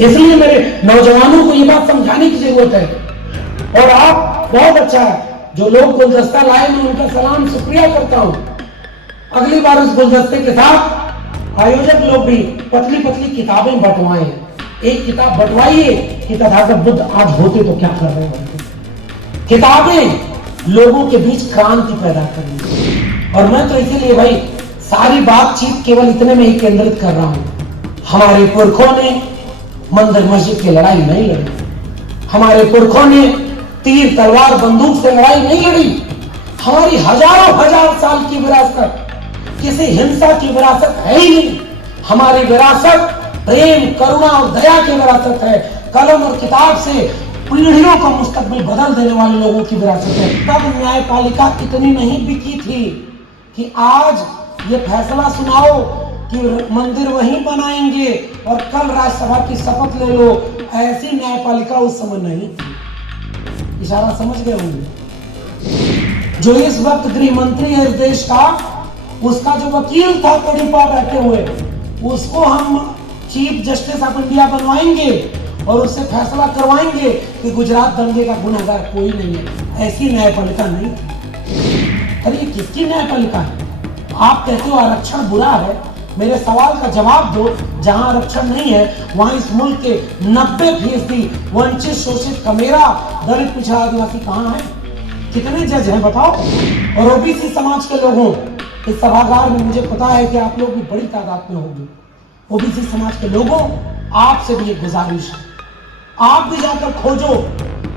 इसलिए मेरे नौजवानों को ये बात समझाने की जरूरत है। और आप बहुत अच्छा है, जो लोग गुलदस्ता लाए मैं उनका सलाम शुक्रिया करता हूं। अगली बार उस गुलदस्ते के साथ आयोजक लोग भी पतली पतली किताबें बंटवाएं। एक किताब बंटवाइए कि तथागत बुद्ध आज होते तो क्या कर रहे होते। किताबें लोगों के बीच क्रांति पैदा करेंगी। और मैं तो इसीलिए भाई सारी बातचीत केवल इतने में ही केंद्रित कर रहा हूं। हमारे पुरखों ने मंदिर मस्जिद की लड़ाई नहीं लड़ी, हमारे पुरखों ने तीर तलवार बंदूक से लड़ाई नहीं लड़ी। हमारी हजारों हजार साल की विरासत किसी हिंसा की विरासत है ही नहीं। हमारी विरासत प्रेम करुणा और दया की विरासत है। कलम और किताब से पीढ़ियों का मुस्तकबिल बदल देने वाले लोगों की विरासत है। तब न्यायपालिका इतनी नहीं बिकी थी कि आज ये फैसला सुनाओ कि मंदिर वहीं बनाएंगे और कल राज्यसभा की शपथ ले लो। ऐसी न्यायपालिका उस समय नहीं थी। इशारा समझ गए होंगे। जो इस वक्त गृह मंत्री है इस देश का, उसका जो वकील था तड़ीपार रहते हुए, उसको हम चीफ जस्टिस ऑफ इंडिया बनवाएंगे और उससे फैसला करवाएंगे कि गुजरात दंगे का गुनहगार कोई नहीं है। ऐसी न्यायपालिका नहीं थी। अरे ये किसकी न्यायपालिका है? आप कहते हो आरक्षण बुरा है, मेरे सवाल का जवाब दो। जहां आरक्षण नहीं है वहां इस मुल्क के 90% वंचित शोषित कमेरा दलित पिछड़ा आदिवासी कहां है? कितने जज हैं बताओ? और ओबीसी समाज के लोगों, इस सभागार में मुझे पता है कि आप लोग भी बड़ी तादाद में होंगे। ओबीसी समाज के लोगों, आपसे भी एक गुजारिश है, आप भी जाकर खोजो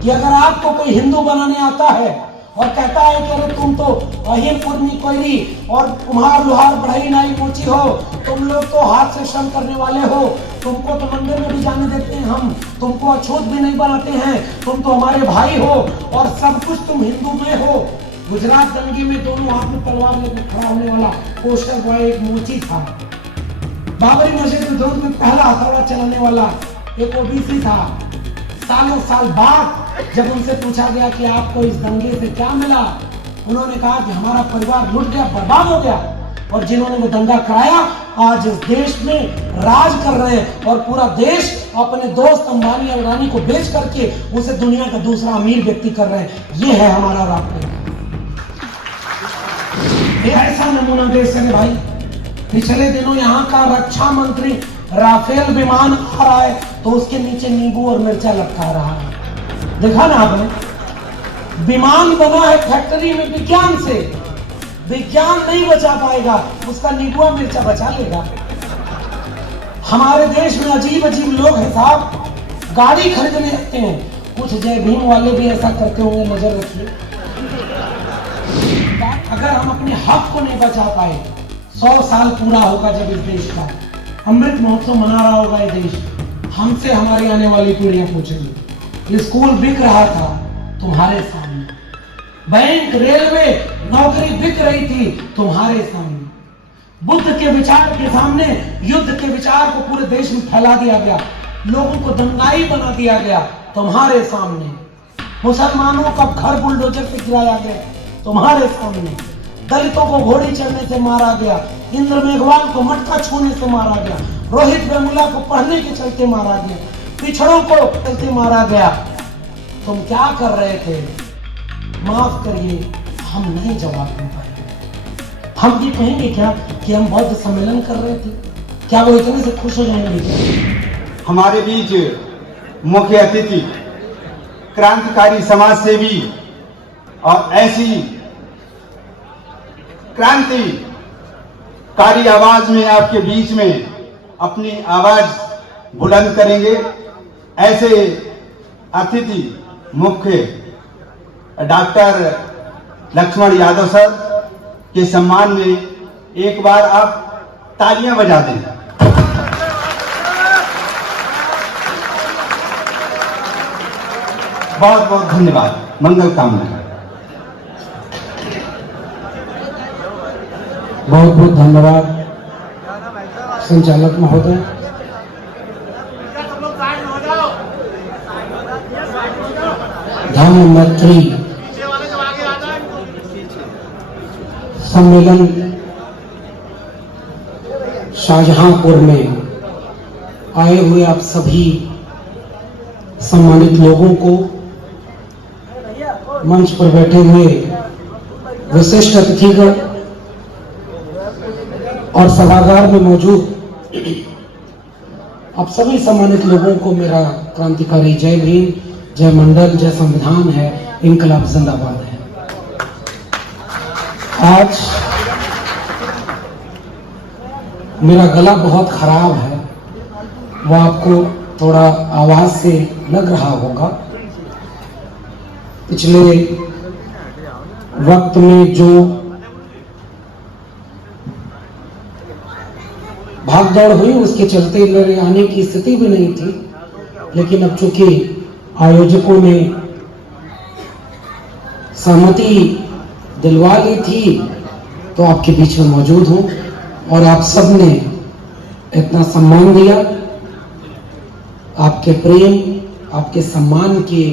कि अगर आपको कोई हिंदू बनाने आता है और कहता है कि अरे तुम तो अहिर कुर्मी कोयरी और कुम्हार लोहार बढ़ई नाई मोची हो, तुम लोग तो हाथ से श्रम करने वाले हो, तुमको तो मंदिर में भी जाने देते हैं हम, तुमको अछूत भी नहीं बनाते हैं, तुम तो हमारे भाई हो और सब कुछ तुम हिंदू में हो। गुजरात दंगे में दोनों हाथ में तलवार लेकर खड़ा होने वाला पोस्टर बॉय एक मोची था। बाबरी मस्जिद में पहला हथौड़ा चलाने वाला एक ओबीसी था। सालों साल बाद जब उनसे पूछा गया कि आपको इस दंगे से क्या मिला, उन्होंने कहा कि हमारा परिवार लूट गया, बर्बाद हो गया। और जिन्होंने वो दंगा कराया आज इस देश में राज कर रहे हैं और पूरा देश अपने दोस्त अंबानी और अडानी को बेच करके उसे दुनिया का दूसरा अमीर व्यक्ति कर रहे हैं। ये है हमारा और आपका ऐसा नमूना देश है भाई। पिछले दिनों यहाँ का रक्षा मंत्री राफेल विमान आ रहा है तो उसके नीचे नींबू और मिर्चा लटका रहा है। देखा ना आपने? विमान बना है फैक्ट्री में विज्ञान से, विज्ञान नहीं बचा पाएगा, उसका नींबू और मिर्चा बचा लेगा। हमारे देश में अजीब अजीब लोग हैं साहब, गाड़ी खरीदने आते हैं। कुछ जय भीम वाले भी ऐसा करते होंगे, नजर रखिए। अगर हम अपने हक को नहीं बचा पाए, 100 साल पूरा होगा जब इस देश का अमृत महोत्सव मना रहा होगा ये देश, हमसे हमारी आने वाली पीढ़ियां पूछेंगी। स्कूल बिक रहा था तुम्हारे सामने, बैंक रेलवे नौकरी बिक रही थी तुम्हारे सामने, बुद्ध के विचार के सामने युद्ध के विचार को पूरे देश में फैला दिया गया, लोगों को दंगाई बना दिया गया तुम्हारे सामने, मुसलमानों का घर बुलडोजर से गिराया गया तुम्हारे सामने, दलितों को घोड़ी चढ़ने से मारा गया, इंद्र मेघवाल को मटका छूने से मारा गया, रोहित वेमुला को पढ़ने के चलते मारा गया, पिछड़ों को चलते मारा गया। तुम क्या कर रहे थे? माफ करिए, हम नहीं जवाब दे पाएंगे। हम ये कहेंगे क्या कि हम बौद्ध सम्मेलन कर रहे थे? क्या वो इतने से खुश हो जाएंगे क्या? हमारे बीच मुख्य अतिथि क्रांतिकारी समाज सेवी और ऐसी क्रांतिकारी आवाज में आपके बीच में अपनी आवाज बुलंद करेंगे। ऐसे अतिथि मुख्य डॉक्टर लक्ष्मण यादव सर के सम्मान में एक बार आप तालियां बजा दें। बहुत बहुत धन्यवाद, मंगल कामना। बहुत बहुत धन्यवाद संचालक महोदय। धर्ममैत्री सम्मेलन शाहजहांपुर में आए हुए आप सभी सम्मानित लोगों को, मंच पर बैठे हुए विशिष्ट अतिथिगण और सभागार में मौजूद आप सभी सम्मानित लोगों को मेरा क्रांतिकारी जय भीम, जय मंडल, जय संविधान है, इंकलाब जिंदाबाद है। आज मेरा गला बहुत खराब है, वो आपको थोड़ा आवाज से लग रहा होगा। पिछले वक्त में जो भागदौड़ हुई उसके चलते मेरे आने की स्थिति भी नहीं थी, लेकिन अब चूंकि आयोजकों ने सहमति दिलवा ली थी तो आपके बीच में मौजूद हूं और आप सब ने इतना सम्मान दिया। आपके प्रेम, आपके सम्मान के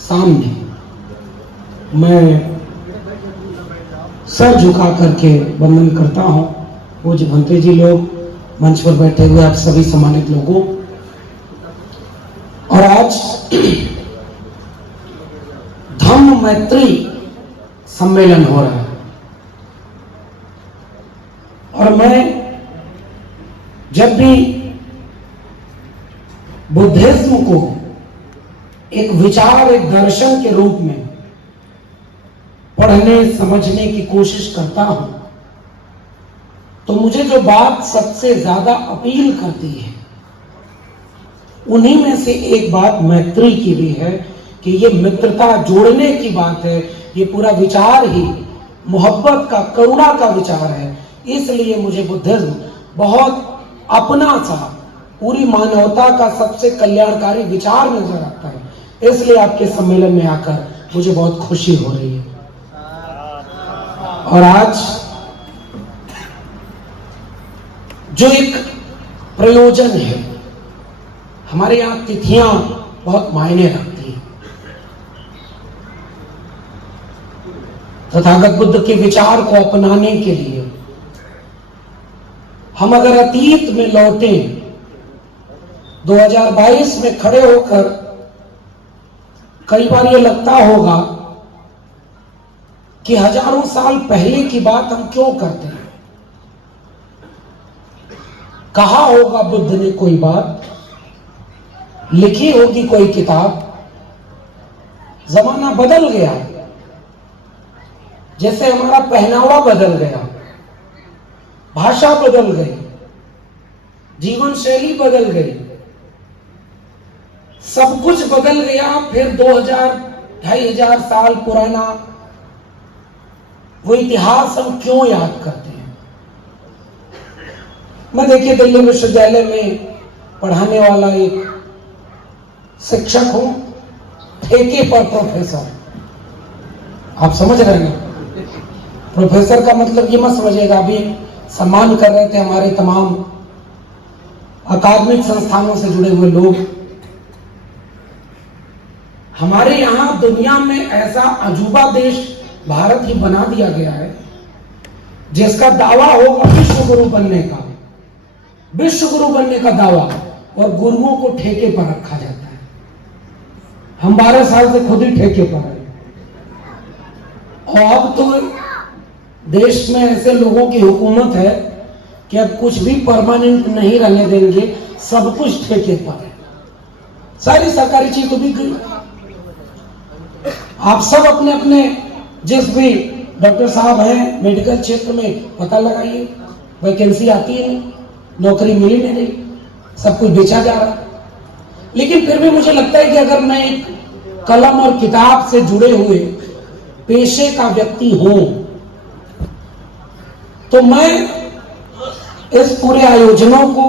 सामने मैं सर झुका करके वंदन करता हूं। पूज्य भंते जी लोग, मंच पर बैठे हुए आप सभी सम्मानित लोगों, और आज धम्म मैत्री सम्मेलन हो रहा है और मैं जब भी बुद्धिज्म को एक विचार, एक दर्शन के रूप में पढ़ने समझने की कोशिश करता हूं तो मुझे जो बात सबसे ज्यादा अपील करती है उन्हीं में से एक बात मैत्री की भी है कि ये मित्रता जोड़ने की बात है। ये पूरा विचार ही मोहब्बत का, करुणा का विचार है। इसलिए मुझे बुद्धिज्म बहुत अपना सा, पूरी मानवता का सबसे कल्याणकारी विचार नजर आता है। इसलिए आपके सम्मेलन में आकर मुझे बहुत खुशी हो रही है। और आज जो एक प्रयोजन है, हमारे यहां तिथियां बहुत मायने रखती हैं। तथागत बुद्ध के विचार को अपनाने के लिए हम अगर अतीत में लौटें, 2022 में खड़े होकर कई बार ये लगता होगा कि हजारों साल पहले की बात हम क्यों करते हैं। कहा होगा बुद्ध ने कोई बात, लिखी होगी कोई किताब, जमाना बदल गया, जैसे हमारा पहनावा बदल गया, भाषा बदल गई, जीवन शैली बदल गई, सब कुछ बदल गया। फिर 2000-2500 साल पुराना वो इतिहास हम क्यों याद करते हैं। मैं देखिए दिल्ली विश्वविद्यालय में पढ़ाने वाला एक शिक्षक हूं, ठेके पर प्रोफेसर। आप समझ रहे हैं, प्रोफेसर का मतलब ये मत समझिएगा। अभी सम्मान कर रहे थे हमारे तमाम अकादमिक संस्थानों से जुड़े हुए लोग। हमारे यहां दुनिया में ऐसा अजूबा देश भारत ही बना दिया गया है जिसका दावा होगा विश्व गुरु बनने का, विश्व गुरु बनने का दावा, और गुरुओं को ठेके पर रखा जाता है। हम 12 साल से खुद ही ठेके पर हैं और अब तो देश में ऐसे लोगों की हुकूमत है कि अब कुछ भी परमानेंट नहीं रहने देंगे, सब कुछ ठेके पर है। सारी सरकारी चीज तो बिक गई। आप सब अपने अपने जिस भी डॉक्टर साहब हैं मेडिकल क्षेत्र में पता लगाइए, वैकेंसी आती है नहीं, नौकरी मिली नहीं, सब कुछ बेचा जा रहा। लेकिन फिर भी मुझे लगता है कि अगर मैं एक कलम और किताब से जुड़े हुए पेशे का व्यक्ति हूं तो मैं इस पूरे आयोजनों को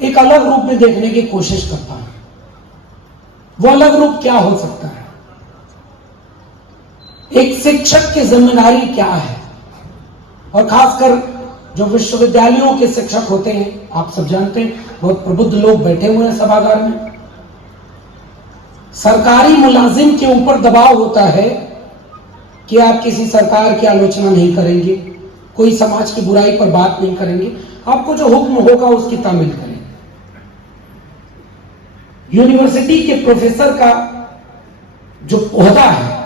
एक अलग रूप में देखने की कोशिश करता हूं। वो अलग रूप क्या हो सकता है? एक शिक्षक की जिम्मेदारी क्या है? और खासकर जो विश्वविद्यालयों के शिक्षक होते हैं, आप सब जानते हैं, बहुत प्रबुद्ध लोग बैठे हुए हैं सभागार में। सरकारी मुलाजिम के ऊपर दबाव होता है कि आप किसी सरकार की आलोचना नहीं करेंगे, कोई समाज की बुराई पर बात नहीं करेंगे, आपको जो हुक्म होगा उसकी तामील करेंगे। यूनिवर्सिटी के प्रोफेसर का जो ओहदा है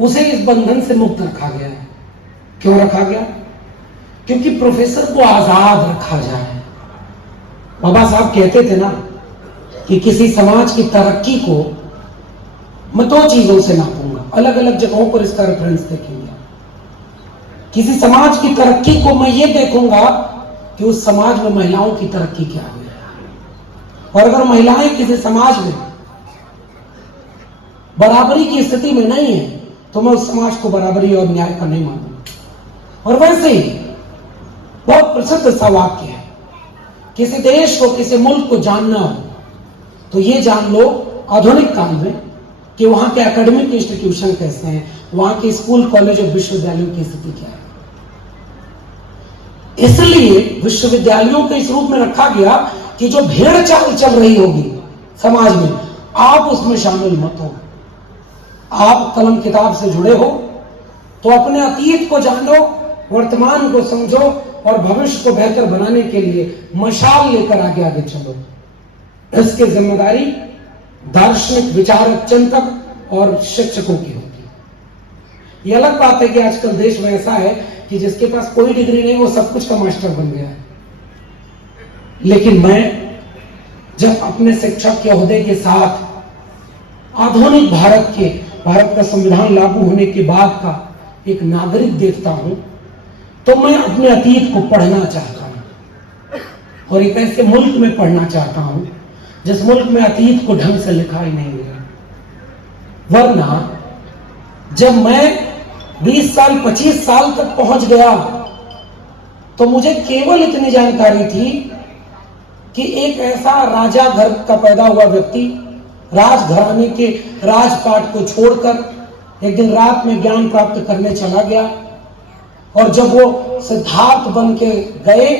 उसे इस बंधन से मुक्त रखा गया है। क्यों रखा गया? क्योंकि प्रोफेसर को आजाद रखा जाए। बाबा साहब कहते थे ना कि किसी समाज की तरक्की को मैं दो चीजों से नापूंगा, अलग अलग जगहों पर इसका रेफरेंस देखेंगे। किसी समाज की तरक्की को मैं ये देखूंगा कि उस समाज में महिलाओं की तरक्की क्या हुई, और अगर महिलाएं किसी समाज में बराबरी की स्थिति में नहीं है तो मैं उस समाज को बराबरी और न्याय का नहीं मानूंगा। और वैसे ही बहुत प्रसिद्ध सा वाक्य है, किसी देश को, किसी मुल्क को जानना हो तो ये जान लो आधुनिक काल में कि वहां के एकेडमिक इंस्टीट्यूशन कैसे हैं, वहां के स्कूल, कॉलेज और विश्वविद्यालयों की स्थिति क्या है। इसलिए विश्वविद्यालयों के इस रूप में रखा गया कि जो भेड़ चाल चल रही होगी समाज में, आप उसमें शामिल मत हो। आप कलम किताब से जुड़े हो तो अपने अतीत को जानो, वर्तमान को समझो और भविष्य को बेहतर बनाने के लिए मशाल लेकर आगे आगे चलो। इसकी जिम्मेदारी दार्शनिक, विचारक, चिंतक और शिक्षकों की होगी। यह अलग बात है कि आजकल देश में ऐसा है कि जिसके पास कोई डिग्री नहीं वो सब कुछ का मास्टर बन गया है। लेकिन मैं जब अपने शिक्षक के ओहदे के साथ आधुनिक भारत का संविधान लागू होने के बाद का एक नागरिक देखता हूं तो मैं अपने अतीत को पढ़ना चाहता हूं, और एक ऐसे मुल्क में पढ़ना चाहता हूं जिस मुल्क में अतीत को ढंग से लिखा ही नहीं गया। वरना जब मैं 20 साल 25 साल तक पहुंच गया तो मुझे केवल इतनी जानकारी थी कि एक ऐसा राजा घर का पैदा हुआ व्यक्ति राजघराने के राजपाट को छोड़कर एक दिन रात में ज्ञान प्राप्त करने चला गया, और जब वो सिद्धार्थ बन के गए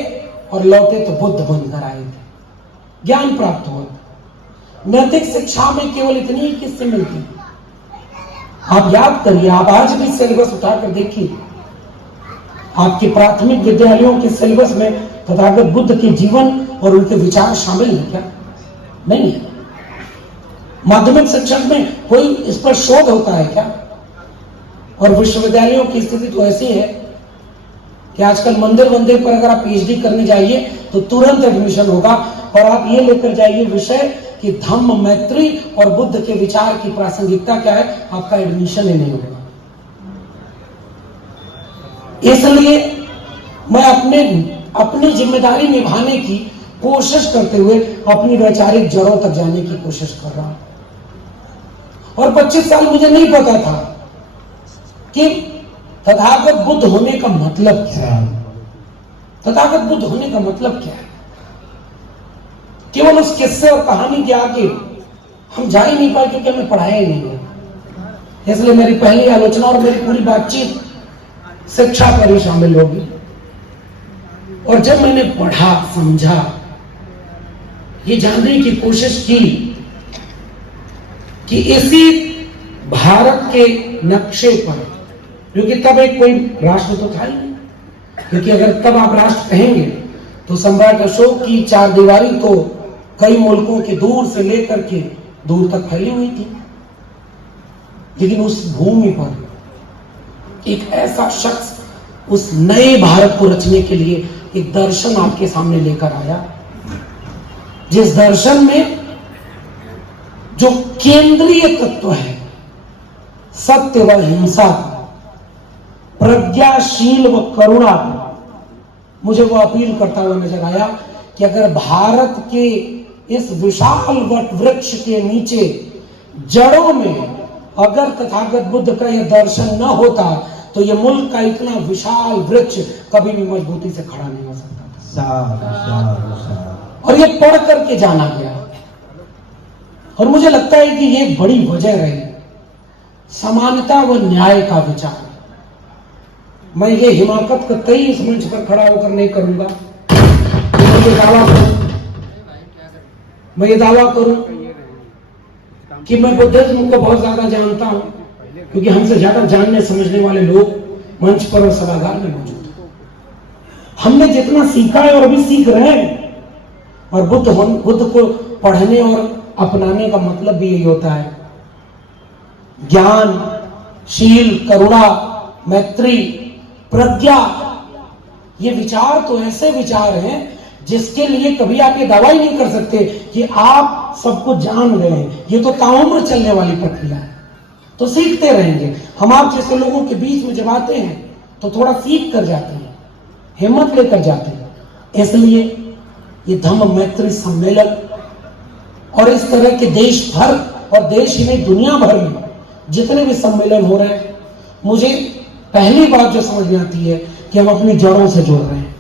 और लौटे तो बुद्ध बनकर आए थे। ज्ञान प्राप्त हुआ। नैतिक शिक्षा में केवल इतनी ही किससे मिलती। आप याद करिए, आप आज भी सिलेबस उठाकर देखिए, आपके प्राथमिक विद्यालयों के सिलेबस में तथागत बुद्ध के जीवन और उनके विचार शामिल है क्या? नहीं है। माध्यमिक शिक्षण में कोई इस पर शोध होता है क्या? और विश्वविद्यालयों की स्थिति तो ऐसी है कि आजकल मंदिर पर अगर आप पीएचडी करने जाइए तो तुरंत एडमिशन होगा, और आप ये लेकर जाइए विषय कि धम्म, मैत्री और बुद्ध के विचार की प्रासंगिकता क्या है, आपका एडमिशन ही नहीं होगा। इसलिए मैं अपनी जिम्मेदारी निभाने की कोशिश करते हुए अपनी वैचारिक जड़ों तक जाने की कोशिश कर रहा हूं। और 25 साल मुझे नहीं पता था कि तथागत बुद्ध होने का मतलब क्या है। तथागत बुद्ध होने का मतलब क्या है? केवल उस किस्से और कहानी के आगे हम जा ही नहीं पाए क्योंकि हमें पढ़ाया ही नहीं है। इसलिए मेरी पहली आलोचना और मेरी पूरी बातचीत शिक्षा पर ही शामिल होगी। और जब मैंने पढ़ा, समझा, ये जानने की कोशिश की कि इसी भारत के नक्शे पर, क्योंकि तब एक कोई राष्ट्र तो था ही नहीं, क्योंकि अगर तब आप राष्ट्र कहेंगे तो सम्राट अशोक की चार दीवारी तो कई मुल्कों के दूर से लेकर के दूर तक फैली हुई थी। लेकिन उस भूमि पर एक ऐसा शख्स उस नए भारत को रचने के लिए एक दर्शन आपके सामने लेकर आया, जिस दर्शन में जो केंद्रीय तत्व है सत्य व हिंसा, प्रज्ञाशील व करुणा, मुझे वो अपील करता हुआ नजर आया कि अगर भारत के इस विशाल वट वृक्ष के नीचे जड़ों में अगर तथागत बुद्ध का यह दर्शन न होता तो यह मुल्क का इतना विशाल वृक्ष कभी भी मजबूती से खड़ा नहीं हो सकता था। और यह पढ़ करके जाना गया। और मुझे लगता है कि यह बड़ी वजह रही समानता व न्याय का विचार। मैं ये हिमाकत कतई इस मंच पर खड़ा होकर नहीं करूंगा। मैं ये दावा करूं कि मैं बुद्धिज्म को बहुत ज्यादा जानता हूं, क्योंकि हमसे ज्यादा जानने समझने वाले लोग मंच पर और सभागार में मौजूद हैं। हमने जितना सीखा है और अभी सीख रहे हैं, और बुद्ध को पढ़ने और अपनाने का मतलब भी यही होता है। ज्ञान, शील, करुणा, मैत्री, प्रज्ञा, ये विचार तो ऐसे विचार हैं जिसके लिए कभी आप ये दावा ही नहीं कर सकते कि आप सब कुछ जान गए हैं। ये तो ताउम्र चलने वाली प्रक्रिया है, तो सीखते रहेंगे। हम आप जैसे लोगों के बीच में जब आते हैं तो थोड़ा सीख कर जाते हैं, हिम्मत लेकर जाते हैं। इसलिए ये धम्म मैत्री सम्मेलन और इस तरह के देश भर और देश ही नहीं दुनिया भर में जितने भी सम्मेलन हो रहे हैं, मुझे पहली बात जो समझ में आती है कि हम अपनी जड़ों से जुड़ रहे हैं।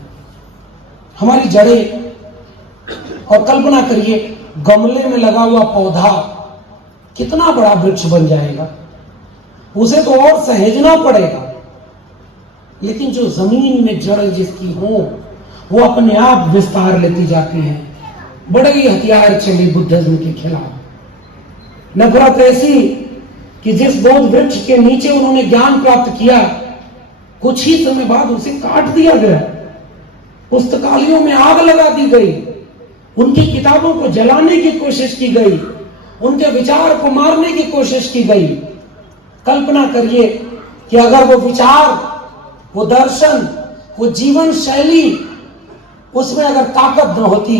हमारी जड़ें, और कल्पना करिए गमले में लगा हुआ पौधा कितना बड़ा वृक्ष बन जाएगा, उसे तो और सहेजना पड़ेगा, लेकिन जो जमीन में जड़ जिसकी हो वो अपने आप विस्तार लेती जाती है। बड़े ही हथियार चले बुद्धिज्म के खिलाफ। नफरत ऐसी कि जिस बोध वृक्ष के नीचे उन्होंने ज्ञान प्राप्त किया, कुछ ही समय बाद उसे काट दिया गया, पुस्तकालयों में आग लगा दी गई, उनकी किताबों को जलाने की कोशिश की गई, उनके विचार को मारने की कोशिश की गई। कल्पना करिए कि अगर वो विचार, वो दर्शन, वो जीवन शैली, उसमें अगर ताकत न होती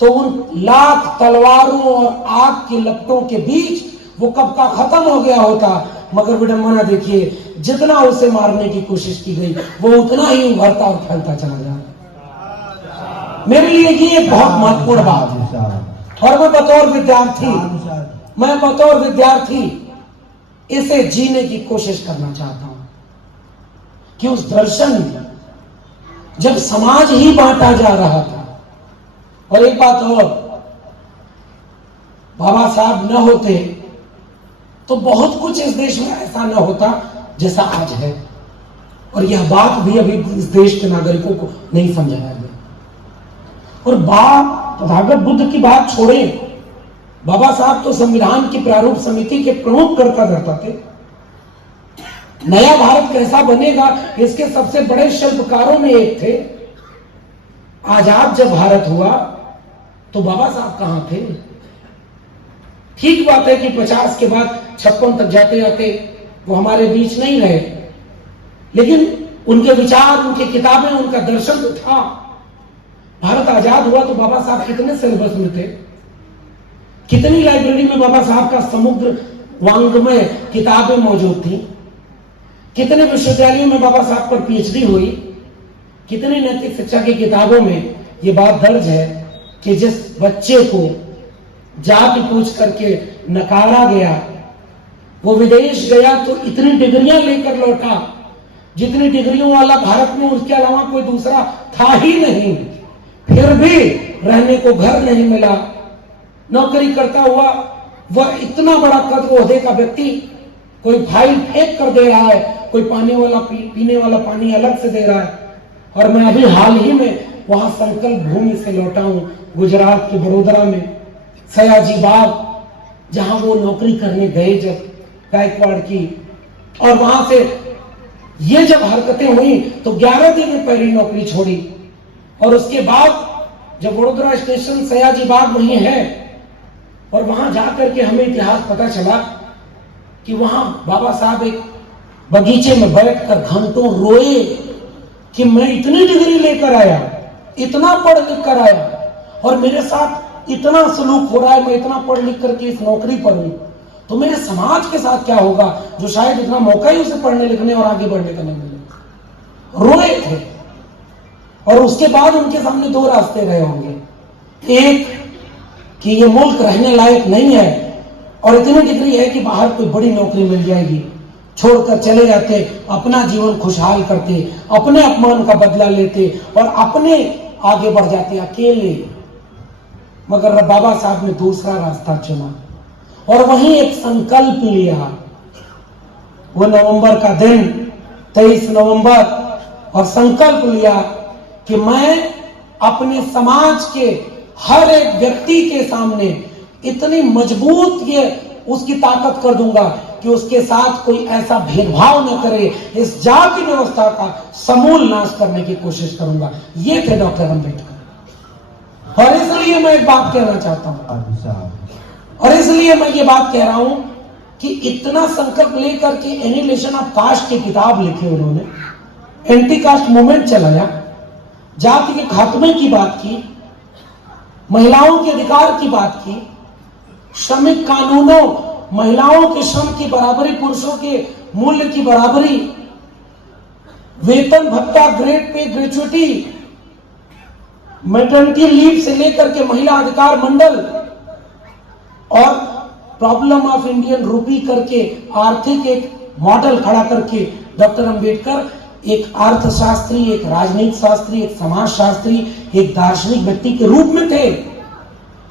तो उन लाख तलवारों और आग की लपटों के बीच वो कब का खत्म हो गया होता। मगर विडंबना देखिए, जितना उसे मारने की कोशिश की गई वो उतना ही उभरता और फैलता चला जाता। मेरे लिए ये एक बहुत महत्वपूर्ण बात है और मैं बतौर विद्यार्थी इसे जीने की कोशिश करना चाहता हूं कि उस दर्शन में जब समाज ही बांटा जा रहा था, और एक बात और, बाबा साहब न होते तो बहुत कुछ इस देश में ऐसा न होता जैसा आज है, और यह बात भी अभी इस देश के नागरिकों को नहीं समझाया गया। और बात तथागत बुद्ध की बात छोड़े, बाबा साहब तो संविधान की प्रारूप समिति के प्रमुख कर्ता थे। नया भारत कैसा बनेगा इसके सबसे बड़े शिल्पकारों में एक थे। आजाद जब भारत हुआ तो बाबा साहब कहां थे? ठीक बात है कि 50 के बाद 56 तक जाते जाते वो हमारे बीच नहीं रहे, लेकिन उनके विचार, उनकी किताबें, उनका दर्शन तो था। भारत आजाद हुआ तो बाबा साहब कितने सिलेबस में थे, कितनी लाइब्रेरी में बाबा साहब का समुद्र वांग्मय किताबें मौजूद थी, कितने विश्वविद्यालयों में बाबा साहब पर पीएचडी हुई, कितनी नैतिक शिक्षा की किताबों में ये बात दर्ज है कि जिस बच्चे को जाति पूछ करके नकारा गया वो विदेश गया तो इतनी डिग्रियां लेकर लौटा जितनी डिग्रियों वाला भारत में उसके अलावा कोई दूसरा था ही नहीं, फिर भी रहने को घर नहीं मिला। नौकरी करता हुआ वह इतना बड़ा कद ओहदे का व्यक्ति कोई फाइल फेंक कर दे रहा है, कोई पानी वाला पीने वाला पानी अलग से दे रहा है। और मैं अभी हाल ही में वहां संकल्प भूमि से लौटा हूं, गुजरात के बड़ोदरा में सयाजी बाग, जहां वो नौकरी करने गए जब गायकवाड़ की, और वहां से ये जब हरकतें हुई तो 11 दिन में पहली नौकरी छोड़ी। और उसके बाद जब बड़ोदरा स्टेशन सयाजी बाग वहीं है, और वहां जाकर के हमें इतिहास पता चला कि वहां बाबा साहब एक बगीचे में बैठकर घंटों रोए कि मैं इतनी डिग्री लेकर आया, इतना पढ़ लिख कर आया, और मेरे साथ इतना सलूक हो रहा है, मैं इतना पढ़ लिख करके इस नौकरी पर हूं, तो मेरे समाज के साथ क्या होगा जो शायद इतना मौका ही उसे पढ़ने लिखने और आगे बढ़ने का नहीं मिलेगा। रोए थे। और उसके बाद उनके सामने 2 रास्ते रहे होंगे, एक कि ये मुल्क रहने लायक नहीं है और इतनी डिग्री है कि बाहर कोई बड़ी नौकरी मिल जाएगी, छोड़कर चले जाते, अपना जीवन खुशहाल करते, अपने अपमान का बदला लेते और अपने आगे बढ़ जाते अकेले। मगर बाबा साहब ने दूसरा रास्ता चुना और वहीं एक संकल्प लिया। वो नवंबर का दिन 23 नवंबर, और संकल्प लिया कि मैं अपने समाज के हर एक व्यक्ति के सामने इतनी मजबूत ये उसकी ताकत कर दूंगा कि उसके साथ कोई ऐसा भेदभाव न करे, इस जाति व्यवस्था का समूल नाश करने की कोशिश करूंगा। ये थे डॉक्टर अम्बेडकर। और इसलिए मैं एक बात कहना चाहता हूं, और इसलिए मैं ये बात कह रहा हूं कि इतना संकल्प लेकर के एनिहिलेशन ऑफ कास्ट की किताब लिखी उन्होंने, एंटी कास्ट मूवमेंट चलाया, जाति के खात्मे की बात की, महिलाओं के अधिकार की बात की, श्रमिक कानूनों, महिलाओं के श्रम की बराबरी, पुरुषों के मूल्य की बराबरी, वेतन भत्ता, grade pay, gratuity, maternity leave से लेकर के महिला अधिकार मंडल और प्रॉब्लम ऑफ इंडियन रूपी करके आर्थिक एक मॉडल खड़ा करके डॉक्टर अंबेडकर एक अर्थशास्त्री, एक राजनीति शास्त्री, एक समाज शास्त्री, एक दार्शनिक व्यक्ति के रूप में थे।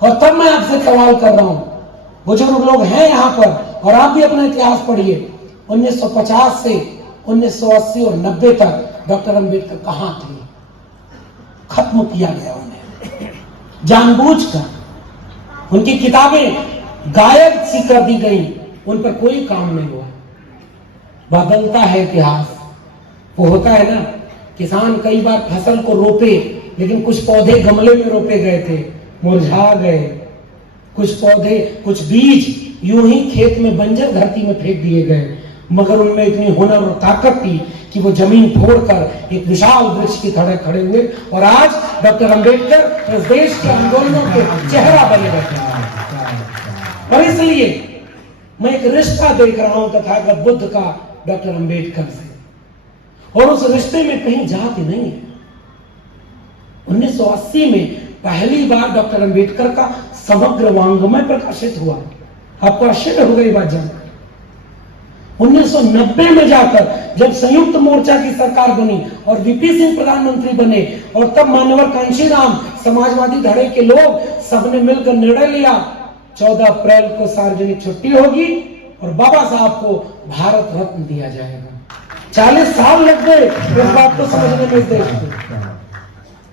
और तब मैं आपसे सवाल कर रहा हूं, बुजुर्ग लोग हैं यहां पर और आप भी अपना इतिहास पढ़िए, 1950 से 1980 और 90 तक डॉक्टर अंबेडकर कहां थे? खत्म किया गया उन्हें जानबूझकर, उनकी किताबें गायब सी कर दी गई, उन पर कोई काम नहीं हुआ। बदलता है इतिहास। वो होता है ना, किसान कई बार फसल को रोपे, लेकिन कुछ पौधे गमले में रोपे गए थे, मुरझा गए, कुछ पौधे, कुछ बीज यूं ही खेत में बंजर धरती में फेंक दिए गए, मगर उनमें इतनी हुनर और ताकत थी कि वो जमीन फोड़कर एक विशाल वृक्ष की तरह खड़े हुए, और आज डॉक्टर अंबेडकर इस देश के आंदोलनों के चेहरा बने बैठे हैं। और इसलिए मैं एक रिश्ता देख रहा हूं तथागत बुद्ध का डॉक्टर अंबेडकर से, और उस रिश्ते में कहीं जाति नहीं है। 1980 में पहली बार डॉक्टर अंबेडकर का समग्र वांग्मय प्रकाशित हुआ। आपको आश्चर्य होगा ये बात जानकर। 1990 में जाकर जब संयुक्त मोर्चा की सरकार बनी और वीपी सिंह प्रधानमंत्री बने, और तब मान्यवर कांशीराम, समाजवादी धड़े के लोग सबने मिलकर निर्णय लिया 14 अप्रैल को सार्वजनिक छुट्टी होगी और बाबा साहब को भारत रत्न दिया जाएगा। 40 साल लग गए इस बात को समझने में, इस देश को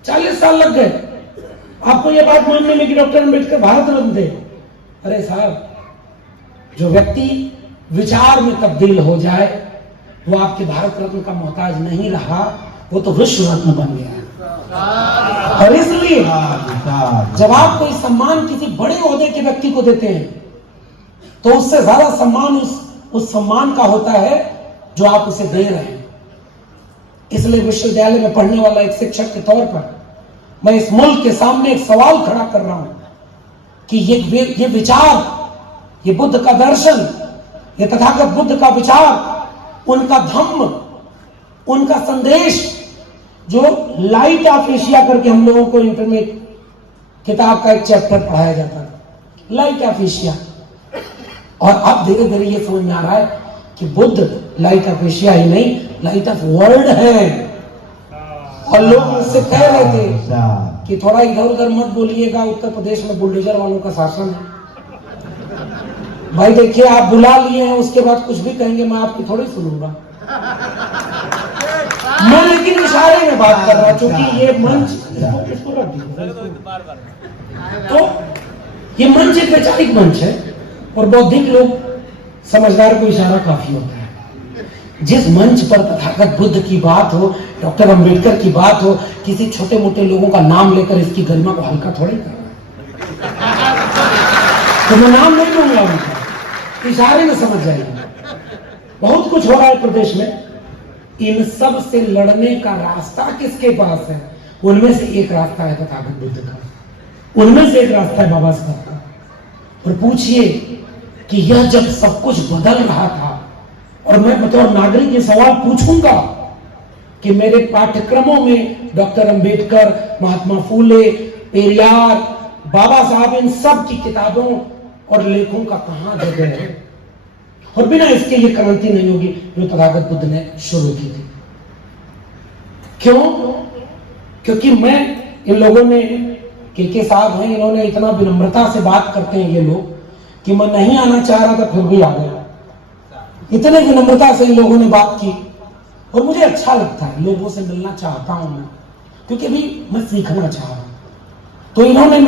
40 साल लग गए आपको यह बात मानने में कि डॉक्टर अंबेडकर भारत रत्न थे। अरे साहब, जो व्यक्ति विचार में तब्दील हो जाए वो आपके भारत रत्न का मोहताज नहीं रहा, वो तो विश्व रत्न बन गया है। और इसलिए जब आप कोई सम्मान किसी बड़े ओहदे के व्यक्ति को देते हैं तो उससे ज्यादा सम्मान उस सम्मान का होता है जो आप उसे दे रहे हैं। इसलिए विश्वविद्यालय में पढ़ने वाला एक शिक्षक के तौर पर मैं इस मुल्क के सामने एक सवाल खड़ा कर रहा हूं कि ये विचार, ये बुद्ध का दर्शन, ये तथागत बुद्ध का विचार, उनका धम्म, उनका संदेश, जो लाइट ऑफ एशिया करके हम लोगों को इंटर में किताब का एक चैप्टर पढ़ाया जाता था, लाइट ऑफ एशिया, और अब धीरे धीरे ये समझ में आ रहा है कि बुद्ध लाइट ऑफ एशिया ही नहीं, लाइट ऑफ वर्ल्ड है। और लोग मुझसे कह रहे थे कि थोड़ा इधर उधर मत बोलिएगा, उत्तर प्रदेश में बुलडोजर वालों का शासन है। भाई देखिए, आप बुला लिए हैं, उसके बाद कुछ भी कहेंगे मैं आपकी थोड़ी सुनूंगा। मैं लेकिन इशारे में बात कर रहा हूं, क्योंकि ये मंच, इसको रख दीजिए, तो ये मंच एक वैचारिक मंच है और बौद्धिक लोग, समझदार को इशारा काफी होता है। जिस मंच पर तथागत बुद्ध की बात हो, डॉक्टर अंबेडकर की बात हो, किसी छोटे मोटे लोगों का नाम लेकर इसकी गरिमा को हल्का थोड़ी कर रहा है। तो मैं नाम नहीं लूंगा उनका, इशारे में समझ जाएंगे। बहुत कुछ हो रहा है प्रदेश में। इन सब से लड़ने का रास्ता किसके पास है? उनमें से एक रास्ता है तथागत बुद्ध का, उनमें से एक रास्ता है बाबा साहब का। और पूछिए कि यह जब सब कुछ बदल रहा था, और मैं बतौर नागरिक ये सवाल पूछूंगा कि मेरे पाठ्यक्रमों में डॉक्टर अंबेडकर, महात्मा फूले, पेरियार, बाबा साहब, इन सब की किताबों और लेखों का कहां जगह है? और बिना इसके ये क्रांति नहीं होगी जो तथागत बुद्ध ने शुरू की थी। क्यों? क्योंकि मैं, इन लोगों ने, के साहब हैं, इन्होंने इतना विनम्रता से बात करते हैं ये लोग कि मैं नहीं आना चाह रहा था फिर भी आ गया। इतने विनम्रता से इन लोगों ने बात की और मुझे अच्छा लगता है, लोगों से मिलना चाहता हूं मैं, क्योंकि अभी मैं सीखना चाह रहा हूं। तो इन्होंने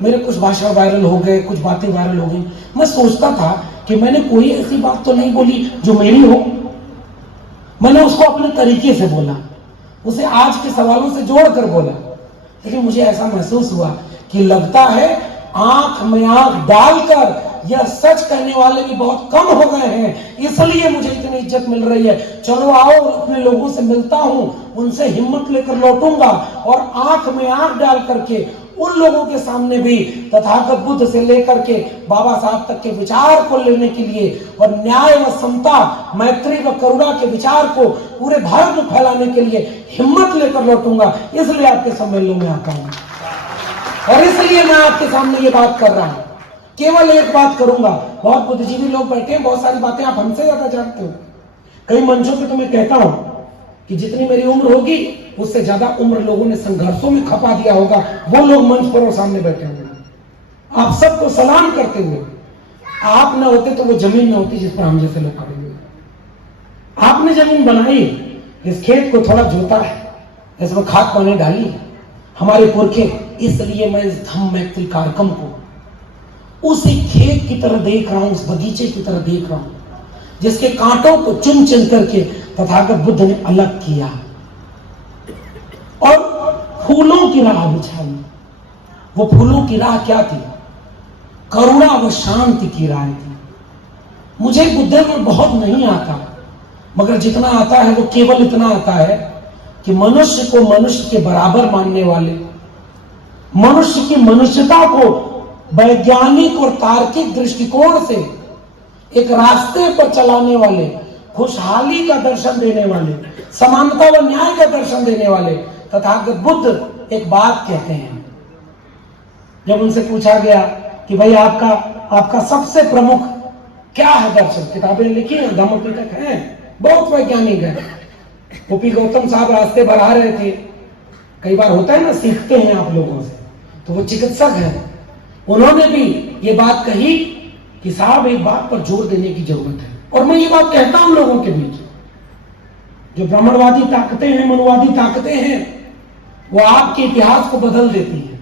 मेरे कुछ भाषण वायरल हो गए, कुछ बातें वायरल हो गई। मैं सोचता था कि मैंने कोई ऐसी बात तो नहीं बोली जो मेरी हो। मैंने उसको अपने तरीके से बोला, उसे आज के सवालों से जोड़कर बोला, लेकिन मुझे ऐसा महसूस हुआ कि लगता है आंख में आंख डालकर यह सच कहने वाले भी बहुत कम हो गए हैं, इसलिए मुझे इतनी इज्जत मिल रही है। चलो आओ, अपने लोगों से मिलता हूं, उनसे हिम्मत लेकर लौटूंगा और आंख में आंख डाल करके उन लोगों के सामने भी तथागत बुद्ध से लेकर के बाबा साहब तक के विचार को लेने के लिए और न्याय व समता, मैत्री व करुणा के विचार को पूरे भारत में फैलाने के लिए हिम्मत लेकर लौटूंगा। इसलिए आपके सम्मेलन में आता हूं और इसलिए मैं आपके सामने ये बात कर रहा हूं। केवल एक बात करूंगा, बहुत बुद्धिजीवी लोग बैठे हैं, बहुत सारी बातें आप हमसे ज्यादा जानते हो। कई मंचों पे तो मैं कहता हूं कि जितनी मेरी उम्र होगी उससे ज्यादा उम्र लोगों ने संघर्षों में खपा दिया होगा, वो लोग मंच पर और सामने बैठे होंगे। आप सबको सलाम करते हुए, आप न होते तो वो जमीन न होती जिस पर हम जैसे लोग खड़े हुए। आपने जमीन बनाई, इस खेत को थोड़ा जोता है, इसमें खाद पानी डाली हमारे पुरखे, इसलिए मैं इस धम्म मैत्री कार्यक्रम को उसी खेत की तरह देख रहा हूं, उस बगीचे की तरह देख रहा हूं जिसके कांटों को चुन चुन करके तथागत बुद्ध ने अलग किया और फूलों की राह बिछाई। वो फूलों की राह क्या थी? करुणा व शांति की राह थी। मुझे बुद्ध में बहुत नहीं आता, मगर जितना आता है वो केवल इतना आता है कि मनुष्य को मनुष्य के बराबर मानने वाले, मनुष्य की मनुष्यता को वैज्ञानिक और तार्किक दृष्टिकोण से एक रास्ते पर चलाने वाले, खुशहाली का दर्शन देने वाले, समानता व न्याय का दर्शन देने वाले तथागत बुद्ध एक बात कहते हैं। जब उनसे पूछा गया कि भाई आपका सबसे प्रमुख क्या है दर्शन, किताबें लिखी हैं, धम्मपिटक हैं, बहुत वैज्ञानिक है। ओपी गौतम साहब रास्ते बढ़ा रहे थे, कई बार होता है ना, सीखते हैं आप लोगों से, तो वो चिकित्सक हैं, उन्होंने भी ये बात कही कि साहब एक बात पर जोर देने की जरूरत है। और मैं ये बात कहता हूं लोगों के बीच, जो ब्राह्मणवादी ताकतें हैं, मनुवादी ताकतें हैं, वो आपके इतिहास को बदल देती है।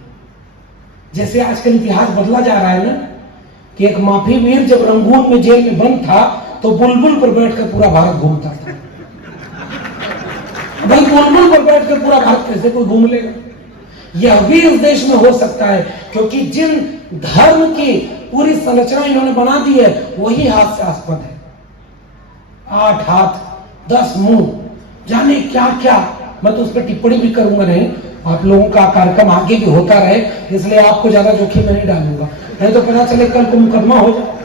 जैसे आजकल इतिहास बदला जा रहा है ना, कि एक माफी वीर जब रंगून में जेल में बंद था तो बुलबुल पर बैठकर पूरा भारत घूमता था। भाई बुलबुल पर बैठकर पूरा भारत कैसे कोई घूम लेगा? यह भी इस देश में हो सकता है, क्योंकि जिन धर्म की पूरी संरचना इन्होंने बना दी है वही हास्यास्पद है। 8 हाथ 10 मुंह, जाने क्या क्या। मैं तो उस पर टिप्पणी भी करूंगा नहीं, आप लोगों का कार्यक्रम आगे भी होता रहे, इसलिए आपको ज्यादा जोखिम में नहीं डालूंगा, नहीं तो पता चले कल को मुकदमा हो जाए।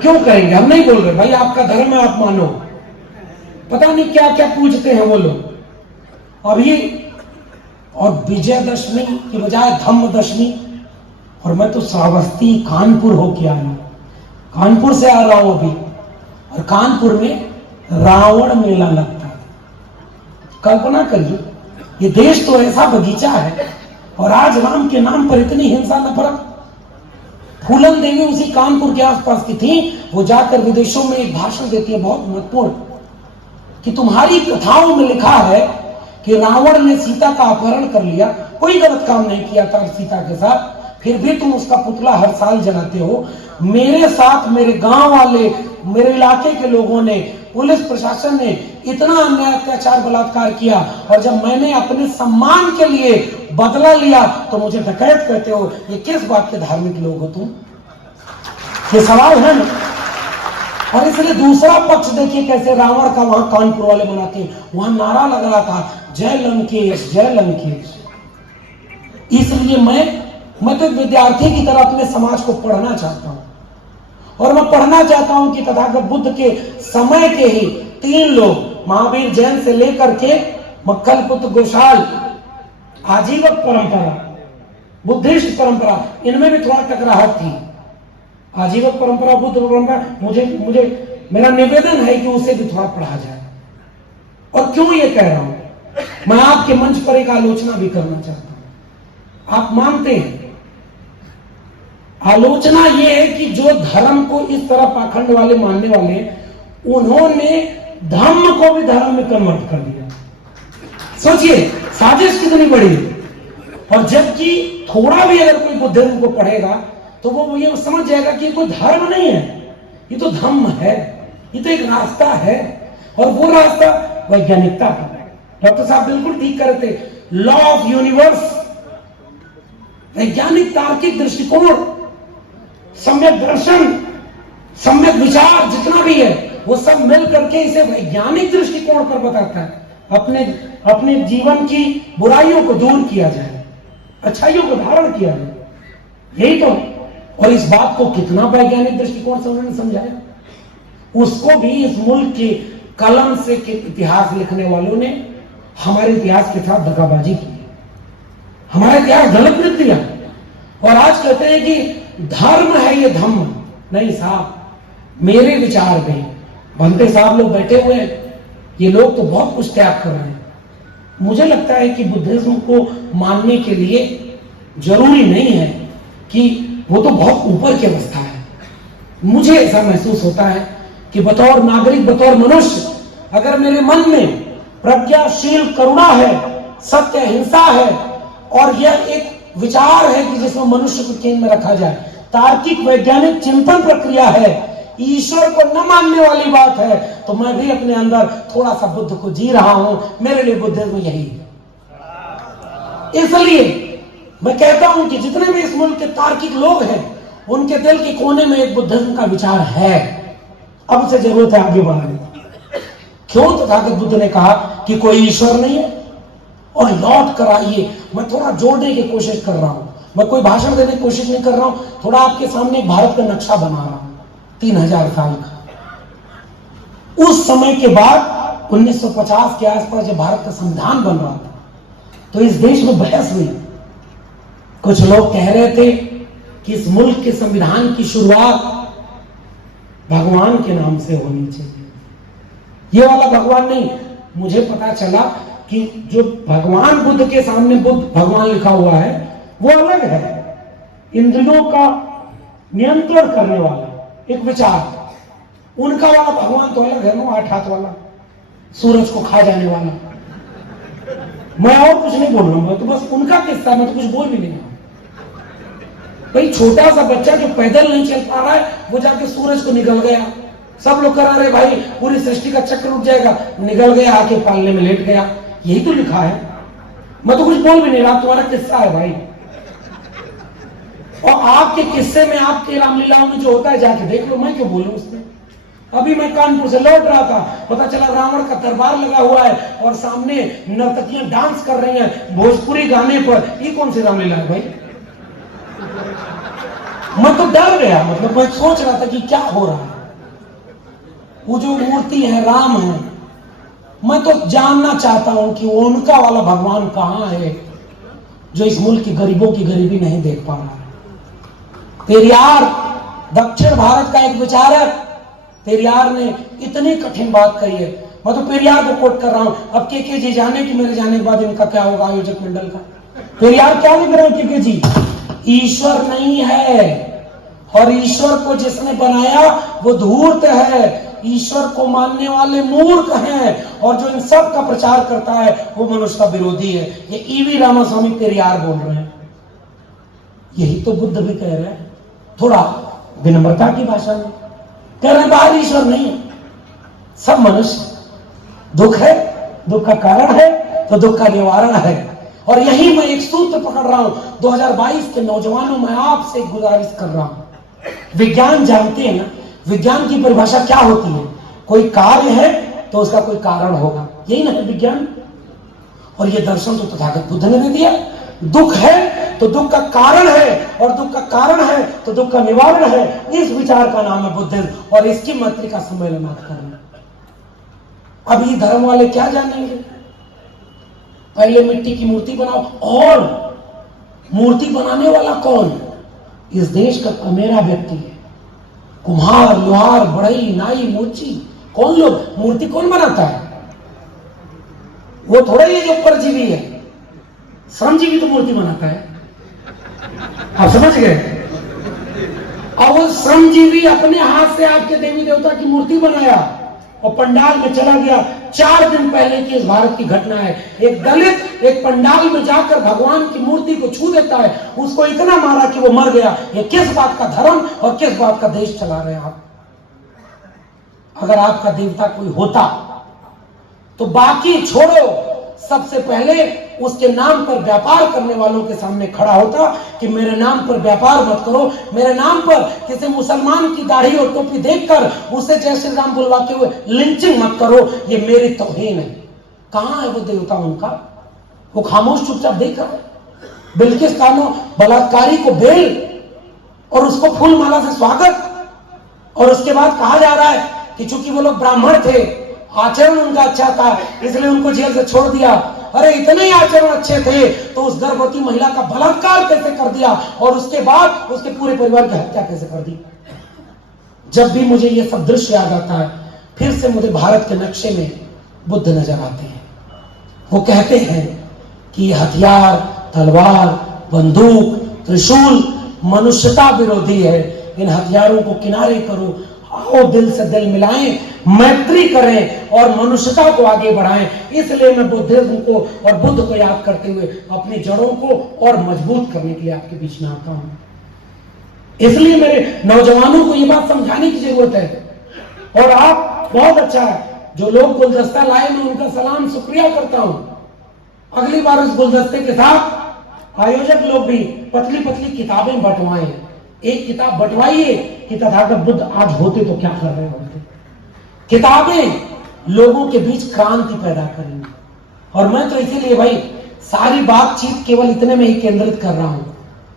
क्यों करेंगे? हम नहीं बोल रहे, भाई आपका धर्म है, आप मानो। पता नहीं क्या क्या पूछते हैं वो लोग अभी। और विजयदशमी की बजाय धम्मदशमी, और मैं तो श्रावस्ती कानपुर होके आया, कानपुर से आ रहा हूं अभी, और कानपुर में रावण मेला लगता है। कल्पना करिए, ये देश तो ऐसा बगीचा है और आज राम के नाम पर इतनी हिंसा नफरत। फूलन देवी उसी कानपुर के आसपास की थी, वो जाकर विदेशों में एक भाषण देती है बहुत महत्वपूर्ण, कि तुम्हारी कथाओं में लिखा है कि रावण ने सीता का अपहरण कर लिया, कोई गलत काम नहीं किया था सीता के साथ, फिर भी तुम उसका पुतला हर साल जलाते हो। मेरे साथ मेरे गांव वाले, मेरे इलाके के लोगों ने, पुलिस प्रशासन ने इतना अन्याय अत्याचार बलात्कार किया, और जब मैंने अपने सम्मान के लिए बदला लिया तो मुझे डकैत कहते हो। ये किस बात के धार्मिक लोग हो तुम? ये सवाल है ना। और इसलिए दूसरा पक्ष देखिए कैसे रावण का वहां कानपुर वाले मनाते हैं, वहां नारा लग रहा था, जय लंकेश जय लंकेश। इसलिए मैं तो विद्यार्थी की तरह अपने समाज को पढ़ना चाहता हूं, और मैं पढ़ना चाहता हूं कि तथागत बुद्ध के समय के ही 3 लोग, महावीर जैन से लेकर के मक्खलपुत्र गोशाल, आजीवक परंपरा, बुद्धिस्ट परंपरा, इनमें भी थोड़ा टकराहट थी। आजीवक परंपरा, बुद्ध परंपरा, मुझे मेरा निवेदन है कि उसे भी थोड़ा पढ़ा जाए। और क्यों ये कह रहा हूं, मैं आपके मंच पर एक आलोचना भी करना चाहता हूं। आप मानते हैं, आलोचना ये है कि जो धर्म को इस तरह पाखंड वाले मानने वाले, उन्होंने धम्म को भी धर्म में कन्वर्ट कर दिया। सोचिए साजिश कितनी बड़ी है। और जबकि थोड़ा भी अगर कोई बुद्धिज्म को पढ़ेगा तो वो ये समझ जाएगा कि कोई धर्म नहीं है, ये तो धम्म है, ये तो एक रास्ता है, और वो रास्ता वैज्ञानिकता का। डॉक्टर साहब बिल्कुल ठीक कर रहे थे, लॉ ऑफ यूनिवर्स, वैज्ञानिक तार्किक दृष्टिकोण, सम्यक दर्शन, सम्यक विचार जितना भी है वो सब मिल करके इसे वैज्ञानिक दृष्टिकोण पर बताता है। अपने जीवन की बुराइयों को दूर किया जाए, अच्छाइयों को धारण किया जाए, यही तो। और इस बात को कितना वैज्ञानिक दृष्टिकोण से उन्होंने समझाया, उसको भी इस मुल्क के कलम से के इतिहास लिखने वालों ने हमारे इतिहास के साथ दगाबाजी की, हमारा इतिहास गलत लिख दिया। और आज कहते हैं कि धर्म है ये धम्म। नहीं साहब, मेरे विचार में बनते साहब लोग बैठे हुए हैं, ये लोग तो बहुत कुछ त्याग कर रहे हैं। मुझे लगता है कि बुद्धिज्म को मानने के लिए जरूरी नहीं है कि वो तो बहुत ऊपर की अवस्था है। मुझे ऐसा महसूस होता है कि बतौर नागरिक, बतौर मनुष्य, अगर मेरे मन में प्रज्ञाशील करुणा है, सत्य अहिंसा है, और यह एक विचार है कि जिसमें मनुष्य को केंद्र में रखा जाए, तार्किक वैज्ञानिक चिंतन प्रक्रिया है, ईश्वर को न मानने वाली बात है, तो मैं भी अपने अंदर थोड़ा सा बुद्ध को जी रहा हूं। मेरे लिए बुद्धिज्म यही है। इसलिए मैं कहता हूं कि जितने भी इस मुल्क के तार्किक लोग हैं, उनके दिल के कोने में एक बुद्धिज्म का विचार है। अब उसे जरूरत है आगे बढ़ाने की। क्यों तथागत बुद्ध ने कहा कि कोई ईश्वर नहीं है? और लौट कर आइए, मैं थोड़ा जोड़ने की कोशिश कर रहा हूं, मैं कोई भाषण देने की कोशिश नहीं कर रहा हूं, थोड़ा आपके सामने भारत का नक्शा बना रहा हूं 3000 साल का। उस समय के बाद 1950 के आसपास जब भारत का संविधान बन रहा था, तो इस देश में बहस हुई। कुछ लोग कह रहे थे कि इस मुल्क के संविधान की शुरुआत भगवान के नाम से होनी चाहिए। ये वाला भगवान नहीं, मुझे पता चला कि जो भगवान बुद्ध के सामने बुद्ध भगवान लिखा हुआ है वो अलग है, इंद्रियों का नियंत्रण करने वाला एक विचार। उनका वाला भगवान तो अलग है ना, 8 हाथ वाला, सूरज को खा जाने वाला। मैं और कुछ नहीं बोल रहा हूं, तो बस उनका किस्सा, मैं तो कुछ बोल भी नहीं रहा। भाई छोटा सा बच्चा जो पैदल नहीं चल पा रहा है, वो जाके सूरज को निगल गया। सब लोग कह रहे भाई पूरी सृष्टि का चक्र रुक जाएगा, निगल गया, आके पालने में लेट गया। यही तो लिखा है, मैं तो कुछ बोल भी नहीं रहा, तुम्हारा किस्सा है भाई। और आपके किस्से में, आपके रामलीलाओं में जो होता है जाके देख लो, मैं क्यों बोलूं उसमें। अभी मैं कानपुर से लौट रहा था, पता चला रावण का दरबार लगा हुआ है और सामने नर्तकियां डांस कर रही हैं भोजपुरी गाने पर। ये कौन सी रामलीला है भाई? मैं तो डर गया, मतलब मैं सोच रहा था कि क्या हो रहा है। वो जो मूर्ति है राम है, मैं तो जानना चाहता हूं कि उनका वाला भगवान कहां है जो इस मुल्क की गरीबों की गरीबी नहीं देख पा रहा है। पेरियार, दक्षिण भारत का एक विचारक, पेरियार ने इतनी कठिन बात कही है। मैं तो पेरियार को कोट कर रहा हूं। अब के जी जाने कि मेरे जाने के बाद इनका क्या होगा, आयोजक मंडल का। पेरियार क्या लिख रहे हैं के जी? ईश्वर नहीं है, और ईश्वर को जिसने बनाया वो धूर्त है। ईश्वर को मानने वाले मूर्ख हैं, और जो इन सब का प्रचार करता है वो मनुष्य का विरोधी है। ये ईवी रामास्वामी पेरियार बोल रहे हैं। यही तो बुद्ध भी कह रहे हैं, थोड़ा विनम्रता की भाषा में कह रहे हैं बाहर ईश्वर नहीं है, सब मनुष्य। दुख है, दुख का कारण है, तो दुख का निवारण है। और यही मैं एक सूत्र पकड़ रहा हूं 2022 के नौजवानों में आपसे गुजारिश कर रहा हूं। विज्ञान जानते हैं ना, विज्ञान की परिभाषा क्या होती है? कोई कार्य है तो उसका कोई कारण होगा, यही ना है विज्ञान। और ये दर्शन तो तथागत बुद्ध ने दे दिया। दुख है तो दुख का कारण है, और दुख का कारण है तो दुख का निवारण है। इस विचार का नाम है बुद्धिज्म, और इसकी मातृका सम्मेलन करना। अब ये धर्म वाले क्या जानेंगे? पहले मिट्टी की मूर्ति बनाओ, और मूर्ति बनाने वाला कौन? इस देश का मेरा व्यक्ति है। कुम्हार, लोहार, बढ़ई, नाई, मोची, कौन लोग? मूर्ति कौन बनाता है? वो थोड़ा ही जो परजीवी है, श्रमजीवी तो मूर्ति बनाता है। आप समझ गए? और वो श्रमजीवी अपने हाथ से आपके देवी देवता की मूर्ति बनाया और पंडाल में चला गया। 4 दिन पहले की इस भारत की घटना है। एक दलित एक पंडाल में जाकर भगवान की मूर्ति को छू देता है, उसको इतना मारा कि वो मर गया। ये किस बात का धर्म और किस बात का देश चला रहे हैं आप? अगर आपका देवता कोई होता तो बाकी छोड़ो, सबसे पहले उसके नाम पर व्यापार करने वालों के सामने खड़ा होता कि मेरे नाम पर व्यापार मत करो, मेरे नाम पर किसी मुसलमान की दाढ़ी और टोपी देखकर उसे जय श्री राम बुलवाते हुए लिंचिंग मत करो, ये मेरी तौहीन है। कहां है वो देवता उनका? वो खामोश चुपचाप देख रहा है। बिल्किस खानो बलात्कारी को बेल और उसको फूल माला से स्वागत, और उसके बाद कहा जा रहा है कि चूंकि वो लोग ब्राह्मण थे, आचरण उनका अच्छा था, इसलिए उनको जेल से छोड़ दिया। अरे इतने ही आचरण अच्छे थे तो उस गर्भवती महिला का बलात्कार कैसे कर दिया और उसके बाद उसके पूरे परिवार की हत्या कैसे कर दी? जब भी मुझे ये सब दृश्य याद आता है, फिर से मुझे भारत के नक्शे में बुद्ध नजर आते हैं। वो कहते हैं कि हथियार, तलवार, बंदूक, त्रिशूल मनुष्यता विरोधी है। इन हथियारों को किनारे करो, आओ दिल से दिल मिलाएं, मैत्री करें और मनुष्यता को आगे बढ़ाएं। इसलिए मैं बुद्धिज्म को और बुद्ध को याद करते हुए अपनी जड़ों को और मजबूत करने के लिए आपके बीच में आता हूं। इसलिए मेरे नौजवानों को यह बात समझाने की जरूरत है। और आप बहुत अच्छा है, जो लोग गुलदस्ता लाए मैं उनका सलाम शुक्रिया करता हूं। अगली बार उस गुलदस्ते के साथ आयोजक लोग भी पतली पतली किताबें बंटवाएं। एक किताब बंटवाइए कि तथागत बुद्ध आज होते तो क्या कर रहे होते। किताबें लोगों के बीच क्रांति पैदा करेंगी। और मैं तो इसीलिए भाई सारी बातचीत केवल इतने में ही केंद्रित कर रहा हूं।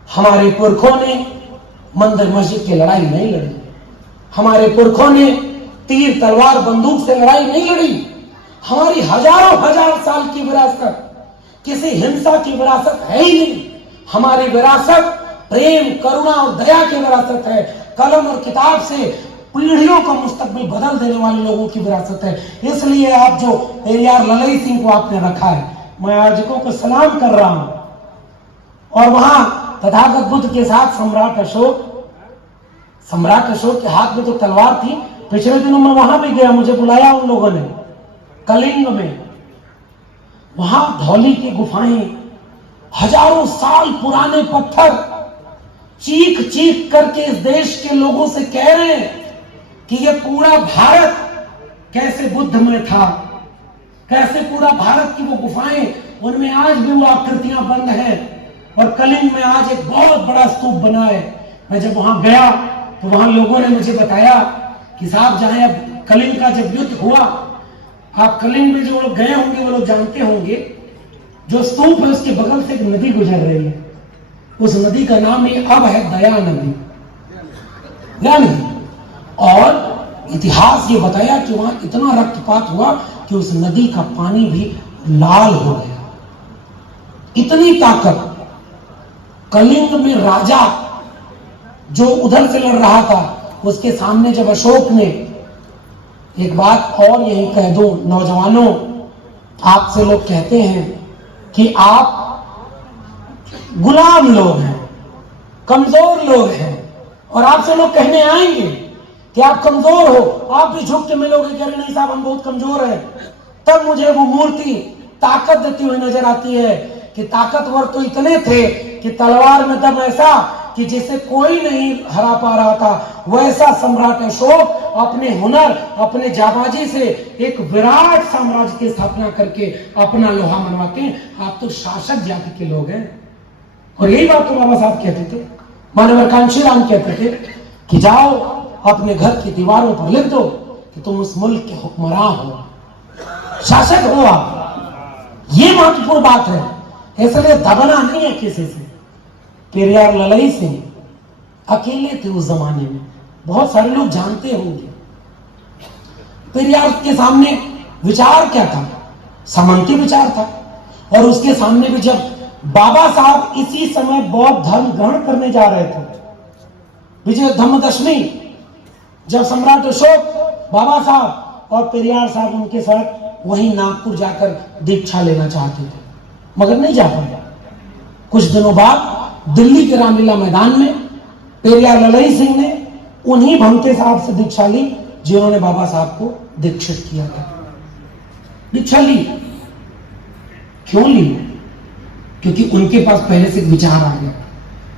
हमारे पुरखों ने मंदिर मस्जिद की लड़ाई नहीं लड़ी, हमारे पुरखों ने तीर तलवार बंदूक से लड़ाई नहीं लड़ी। हमारी हजारों हजार साल की विरासत किसी हिंसा की विरासत है ही नहीं। हमारी विरासत प्रेम, करुणा और दया की विरासत है। कलम और किताब से पीढ़ियों का मुस्तकबिल बदल देने वाले लोगों की विरासत है। इसलिए आप जो पेरियार ललई सिंह को आपने रखा है, मैं आयोजकों को सलाम कर रहा हूं। और वहां तथागत बुद्ध के साथ सम्राट अशोक के हाथ में तो तलवार थी। पिछले दिनों में वहां भी गया, मुझे बुलाया उन लोगों ने कलिंग में। वहां धौली की गुफाएं, हजारों साल पुराने पत्थर, चीख चीख करके इस देश के लोगों से कह रहे हैं कि ये पूरा भारत कैसे बुद्धमय था, कैसे पूरा भारत की वो गुफाएं, उनमें आज भी वो आकृतियां बंद हैं। और कलिंग में आज एक बहुत बड़ा स्तूप बना है। मैं जब वहां गया तो वहां लोगों ने मुझे बताया कि साहब जहां अब कलिंग का जब युद्ध हुआ, आप कलिंग में जो लोग गए होंगे वो लोग जानते होंगे, जो स्तूप है उसके बगल से एक नदी गुजर रही है। उस नदी का नाम ही अब है दया नदी। और इतिहास ये बताया कि वहां इतना रक्तपात हुआ कि उस नदी का पानी भी लाल हो गया। इतनी ताकत। कलिंग में राजा जो उधर से लड़ रहा था, उसके सामने जब अशोक ने, एक बात और यही कह दो नौजवानों, आपसे लोग कहते हैं कि आप गुलाम लोग हैं, कमजोर लोग हैं, और आपसे लोग कहने आएंगे कि आप कमजोर हो, आप भी झुक के मिलोगे, कह रहे नहीं साहब हम बहुत कमजोर हैं। तब मुझे वो मूर्ति ताकत देती हुई नजर आती है कि ताकतवर तो इतने थे कि तलवार में दम ऐसा कि जिसे कोई नहीं हरा पा रहा था, वैसा सम्राट अशोक अपने हुनर, अपने जाबाजी से एक विराट साम्राज्य की स्थापना करके अपना लोहा मनवाते हैं। आप तो शासक जाति के लोग हैं। और यही बात तो बाबा साहब कहते थे, मानव कांशीराम कहते थे कि जाओ अपने घर की दीवारों पर लिख दो कि तुम उस मुल्क के हुक्मरान हो, शासक हो आप। ये महत्वपूर्ण बात है, इसलिए दबना नहीं है किसी से। पेरियार ललई सिंह अकेले थे उस जमाने में, बहुत सारे लोग जानते होंगे। पेरियार के सामने विचार क्या था? सामंती विचार था। और उसके सामने भी जब बाबा साहब इसी समय बौद्ध धर्म ग्रहण करने जा रहे थे, विजय धम्मदशमी, जब सम्राट अशोक, बाबा साहब और पेरियार साहब उनके साथ वहीं नागपुर जाकर दीक्षा लेना चाहते थे, मगर नहीं जा पाया। कुछ दिनों बाद दिल्ली के रामलीला मैदान में पेरियार ललई सिंह ने उन्हीं भंते साहब से दीक्षा ली जिन्होंने बाबा साहब को दीक्षित किया था। दीक्षा ली, क्यों ली? क्योंकि उनके पास पहले से विचार आ गया।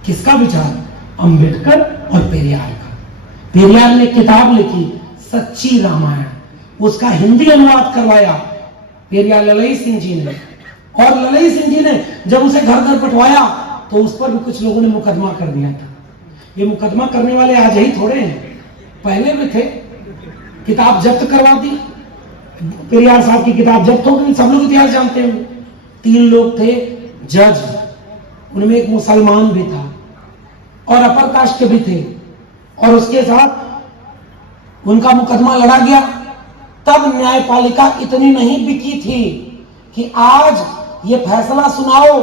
किसका विचार? अंबेडकर और पेरियार का। पेरियार ने किताब लिखी सच्ची रामायण, उसका हिंदी अनुवाद करवाया पेरियार ललई सिंह जी ने। और ललई सिंह जी ने जब उसे घर घर पटवाया तो उस पर भी कुछ लोगों ने मुकदमा कर दिया था। ये मुकदमा करने वाले आज ही थोड़े हैं, पहले भी थे। किताब जब्त करवा दी, पेरियार साहब की किताब जब्त हो गई, सब लोग इतिहास जानते हैं। 3 लोग थे जज, उनमें एक मुसलमान भी था और अपर कास्ट के भी थे, और उसके साथ उनका मुकदमा लड़ा गया। तब न्यायपालिका इतनी नहीं बिकी थी कि आज ये फैसला सुनाओ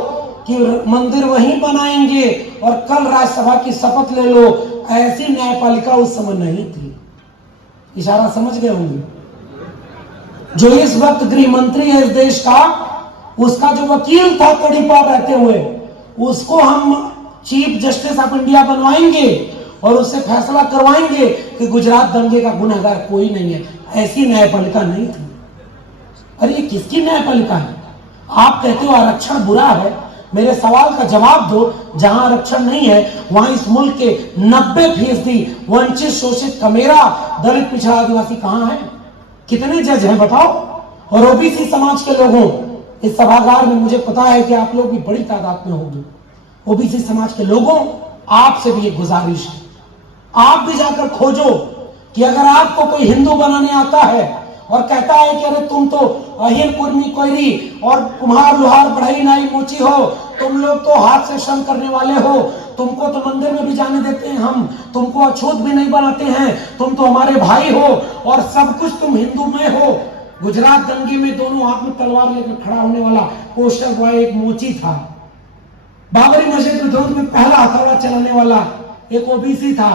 कि मंदिर वहीं बनाएंगे और कल राज्यसभा की शपथ ले लो। ऐसी न्यायपालिका उस समय नहीं थी। इशारा समझ गए होंगे। जो इस वक्त गृह मंत्री है इस देश का, उसका जो वकील था तड़ीपार रहते हुए, उसको हम चीफ जस्टिस ऑफ इंडिया बनवाएंगे और उससे फैसला करवाएंगे कि गुजरात दंगे का गुनहगार कोई नहीं है। ऐसी न्यायपालिका नहीं थी। अरे ये किसकी न्यायपालिका है? आप कहते हो आरक्षण बुरा है, मेरे सवाल का जवाब दो। जहां आरक्षण नहीं है वहां इस मुल्क के 90% वंचित, शोषित, कमेरा, दलित, पिछड़ा, आदिवासी कहां है? कितने जज हैं बताओ? और ओबीसी समाज के लोगों, इस सभागार में मुझे पता है कि आप लोग भी बड़ी तादाद में होंगे। ओबीसी समाज के लोगों, आपसे भी एक गुजारिश है, आप भी जाकर खोजो कि अगर आपको कोई हिंदू बनाने आता है और कहता है कि अरे तुम तो अहिर, कुर्मी, कोयरी और कुम्हार, लोहार, बढ़ई, नाई, मोची हो, तुम लोग तो हाथ से श्रम करने वाले हो, तुमको तो मंदिर में भी जाने देते हैं हम, तुमको अछूत भी नहीं बनाते हैं, तुम तो हमारे भाई हो और सब कुछ तुम हिंदू में हो। गुजरात दंगे में दोनों हाथ में तलवार लेकर खड़ा होने वाला पोस्टर बॉय एक मोची था। बाबरी मस्जिद विरोध में पहला हथौड़ा चलाने वाला एक ओबीसी था।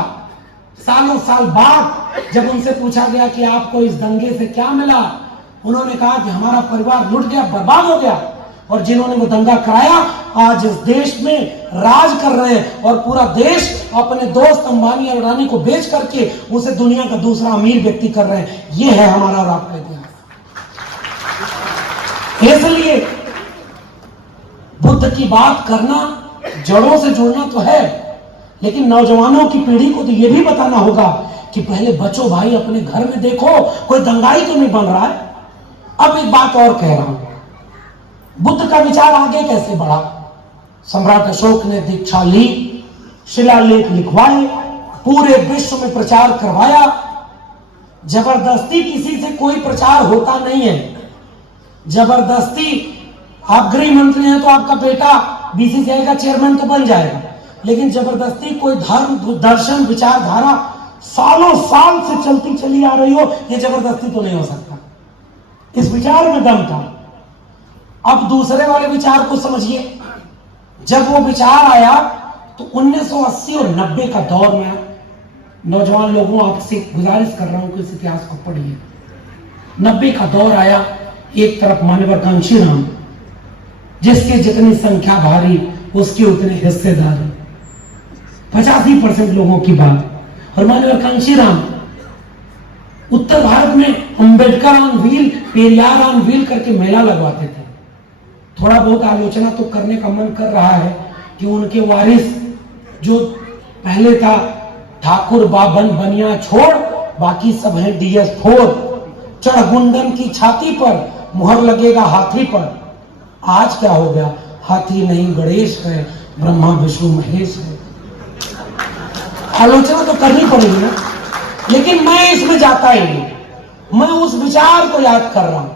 सालों साल बाद जब उनसे पूछा गया कि आपको इस दंगे से क्या मिला, उन्होंने कहा कि हमारा परिवार लुट गया, बर्बाद हो गया, और जिन्होंने वो दंगा कराया आज इस देश में राज कर रहे हैं और पूरा देश अपने दोस्त अंबानी और अडानी को बेच करके उसे दुनिया का दूसरा अमीर व्यक्ति कर रहे हैं। ये है हमारा और आपका इतिहास। इसलिए बुद्ध की बात करना, जड़ों से जुड़ना तो है, लेकिन नौजवानों की पीढ़ी को तो यह भी बताना होगा कि पहले बचो भाई, अपने घर में देखो कोई दंगाई तो नहीं बन रहा है। अब एक बात और कह रहा हूं, बुद्ध का विचार आगे कैसे बढ़ा? सम्राट अशोक ने दीक्षा ली, शिलालेख लिखवाए, पूरे विश्व में प्रचार करवाया। जबरदस्ती किसी से कोई प्रचार होता नहीं है। जबरदस्ती, आप गृह मंत्री हैं तो आपका बेटा बीसीसीआई का चेयरमैन तो बन जाएगा, लेकिन जबरदस्ती कोई धर्म, दर्शन, विचारधारा सालों साल से चलती चली आ रही हो, यह जबरदस्ती तो नहीं हो सकता। इस विचार में दम था। अब दूसरे वाले विचार को समझिए। जब वो विचार आया तो 1980 और 90 का दौर में, नौजवान लोगों आपसे गुजारिश कर रहा हूं कि इस इतिहास को पढ़िए। 90 का दौर आया, एक तरफ मानव कांशीराम, जिसकी जितनी संख्या भारी उसकी उतनी हिस्सेदारी, 85% लोगों की बात। और मानव कांशीराम उत्तर भारत में Ambedkar on wheel, Periyar on wheel करके मेला लगवाते थे। थोड़ा बहुत आलोचना तो करने का मन कर रहा है कि उनके वारिस जो पहले था ठाकुर बाबन बनिया छोड़, बाकी सब है DS4, चढ़गुंडन की छाती पर मुहर लगेगा हाथी पर। आज क्या हो गया? हाथी नहीं गणेश है, ब्रह्मा विष्णु महेश है। आलोचना तो करनी पड़ेगी ना, लेकिन मैं इसमें जाता ही नहीं। मैं उस विचार को याद कर रहा हूं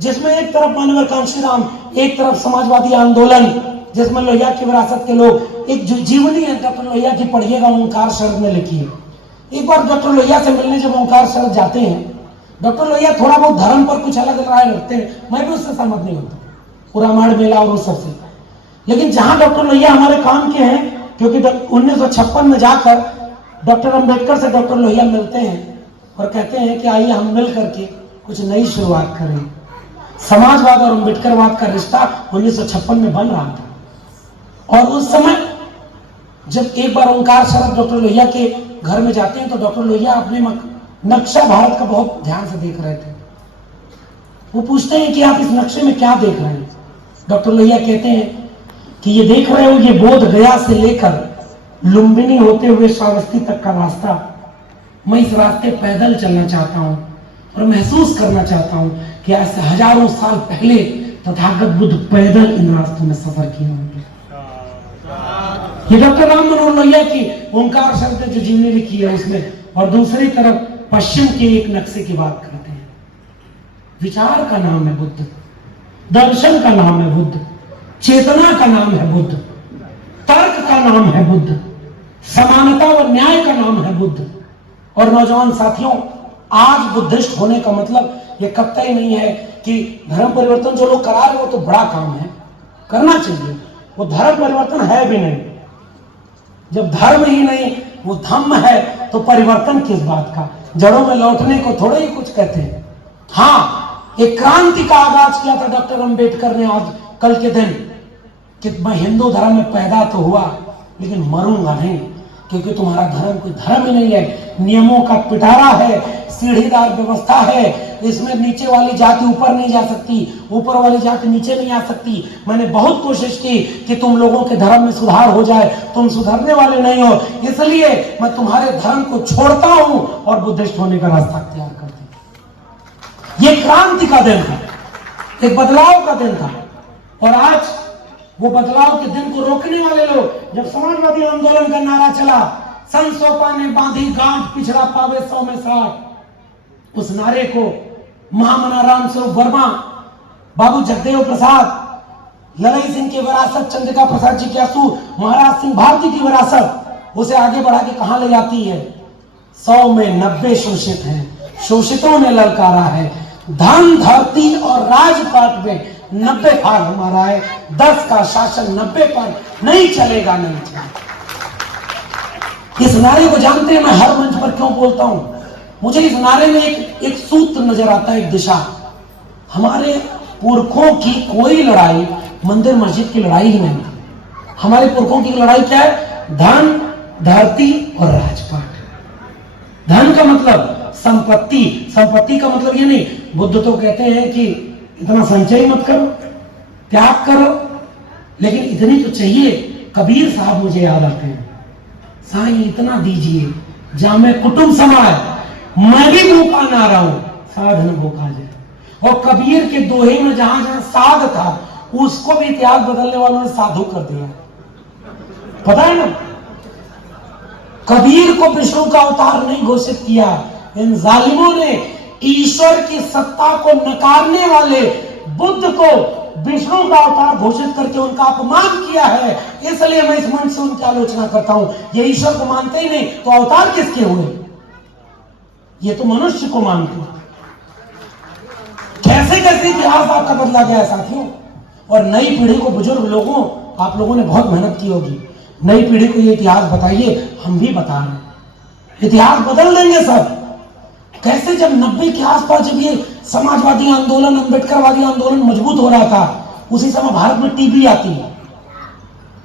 जिसमें एक तरफ मानव कांशीराम, एक तरफ समाजवादी आंदोलन, जिसमें लोहिया की विरासत के लोग, एक जो जीवनी है डॉक्टर लोहिया की, पढ़िएगा, ओंकार शरद में लिखी है। एक बार डॉक्टर लोहिया से मिलने जब ओंकार शरद जाते हैं, डॉक्टर लोहिया थोड़ा बहुत धर्म पर कुछ अलग राय रखते हैं, मैं भी उससे सहमत नहीं होता, पुरामाड़ मेला और उस सबसे। लेकिन जहां डॉक्टर लोहिया हमारे काम के हैं, क्योंकि 1956 में जाकर डॉक्टर अंबेडकर से डॉक्टर लोहिया मिलते हैं और कहते हैं कि आइए हम मिल करके कुछ नई शुरुआत करें। समाजवाद और अंबेडकरवाद का रिश्ता 1956 में बन रहा था। और उस समय जब एक बार ओंकार शरद डॉक्टर लोहिया के घर में जाते हैं तो डॉक्टर लोहिया अपने नक्शा भारत का बहुत ध्यान से देख रहे थे। वो पूछते हैं कि आप इस नक्शे में क्या देख रहे हैं? डॉक्टर लोहिया कहते हैं कि ये देख रहे हो, ये बोध गया से लेकर लुम्बिनी होते हुए श्रावस्ती तक का रास्ता। मैं इस रास्ते पैदल चलना चाहता हूं और महसूस करना चाहता हूं कि ऐसे हजारों साल पहले तथागत बुद्ध पैदल इन रास्तों में सफर किए होंगे। ये डॉक्टर राम मनोहर लोहिया की ओंकार शब्द जो जीवनी लिखी है उसमें, और दूसरी तरफ पश्चिम के एक नक्शे की बात करते हैं। विचार का नाम है बुद्ध, दर्शन का नाम है बुद्ध, चेतना का नाम है बुद्ध, तर्क का नाम है बुद्ध, समानता और न्याय का नाम है बुद्ध। और नौजवान साथियों, आज बुद्धिस्ट होने का मतलब ये कतई नहीं है कि धर्म परिवर्तन जो लोग करा रहे वो तो बड़ा काम है, करना चाहिए, वो धर्म परिवर्तन है भी नहीं। जब धर्म ही नहीं वो धम्म है तो परिवर्तन किस बात का? जड़ों में लौटने को थोड़े ही कुछ कहते हैं। हाँ, एक क्रांति का आगाज किया था डॉक्टर अंबेडकर ने आज कल के दिन कि मैं हिंदू धर्म में पैदा तो हुआ लेकिन मरूंगा नहीं, क्योंकि तुम्हारा धर्म कोई धर्म ही नहीं है, नियमों का पिटारा है, सीढ़ीदार व्यवस्था है, इसमें नीचे वाली जाति ऊपर नहीं जा सकती, ऊपर वाली जाति नीचे नहीं आ सकती। मैंने बहुत कोशिश की कि तुम लोगों के धर्म में सुधार हो जाए, तुम सुधरने वाले नहीं हो, इसलिए मैं तुम्हारे धर्म को छोड़ता हूं और बुद्धिस्ट होने का रास्ता तैयार करती हूं। ये क्रांति का दिन था, एक बदलाव का दिन था। और आज वो बदलाव के दिन को रोकने वाले लोग, जब समाजवादी आंदोलन का नारा चला, संसोपा ने बांधी गांठ पिछड़ा पावे 100 में 60, उस नारे को महामना राम स्वरूप वर्मा, बाबू जगदेव प्रसाद, लड़ई सिंह की विरासत, चंद्रिका प्रसाद जी के आंसू, महाराज सिंह भारती की विरासत, उसे आगे बढ़ा के कहां ले जाती है? 100 में 90 शोषित हैं, शोषितों ने ललकारा है, धन धरती और राजपाट में 90 भाग हमारा है, 10 का शासन 90 पर नहीं चलेगा, नहीं चलेगा। इस नारे को जानते हैं मैं हर मंच पर क्यों बोलता हूं? मुझे इस नारे में एक सूत्र नजर आता है, एक दिशा। हमारे पुरखों की कोई लड़ाई मंदिर मस्जिद की लड़ाई ही नहीं थी। हमारे पुरखों की लड़ाई क्या है? धन, धरती और राजपाट। धन का मतलब संपत्ति, संपत्ति का मतलब ये नहीं, बुद्ध तो कहते हैं कि इतना संचय मत करो, त्याग करो, लेकिन इतनी तो चाहिए। कबीर साहब मुझे याद आते हैं, साईं इतना दीजिए जामे कुटुंब समाए, मैं भी भूखा ना रहूं, साधन भूखा जाए। और कबीर के दोहे में जहां जहां साध था उसको भी इतिहास बदलने वालों ने साधु कर दिया, पता है ना? कबीर को विष्णु का अवतार नहीं घोषित किया, इन जालिमों ने ईश्वर की सत्ता को नकारने वाले बुद्ध को विष्णु का अवतार घोषित करके उनका अपमान किया है। इसलिए मैं इस मंच से उनकी आलोचना करता हूं। ये ईश्वर को मानते ही नहीं तो अवतार किसके हुए? ये तो मनुष्य को मानते हैं। कैसे कैसे इतिहास आपका बदला गया है साथियों। और नई पीढ़ी को, बुजुर्ग लोगों, आप लोगों ने बहुत मेहनत की होगी, नई पीढ़ी को ये इतिहास बताइए। हम भी बता रहे हैं, इतिहास बदल देंगे सब। कैसे जब 90 के आसपास जब ये समाजवादी आंदोलन, अंबेडकरवादी आंदोलन मजबूत हो रहा था, उसी समय भारत में टीवी आती है।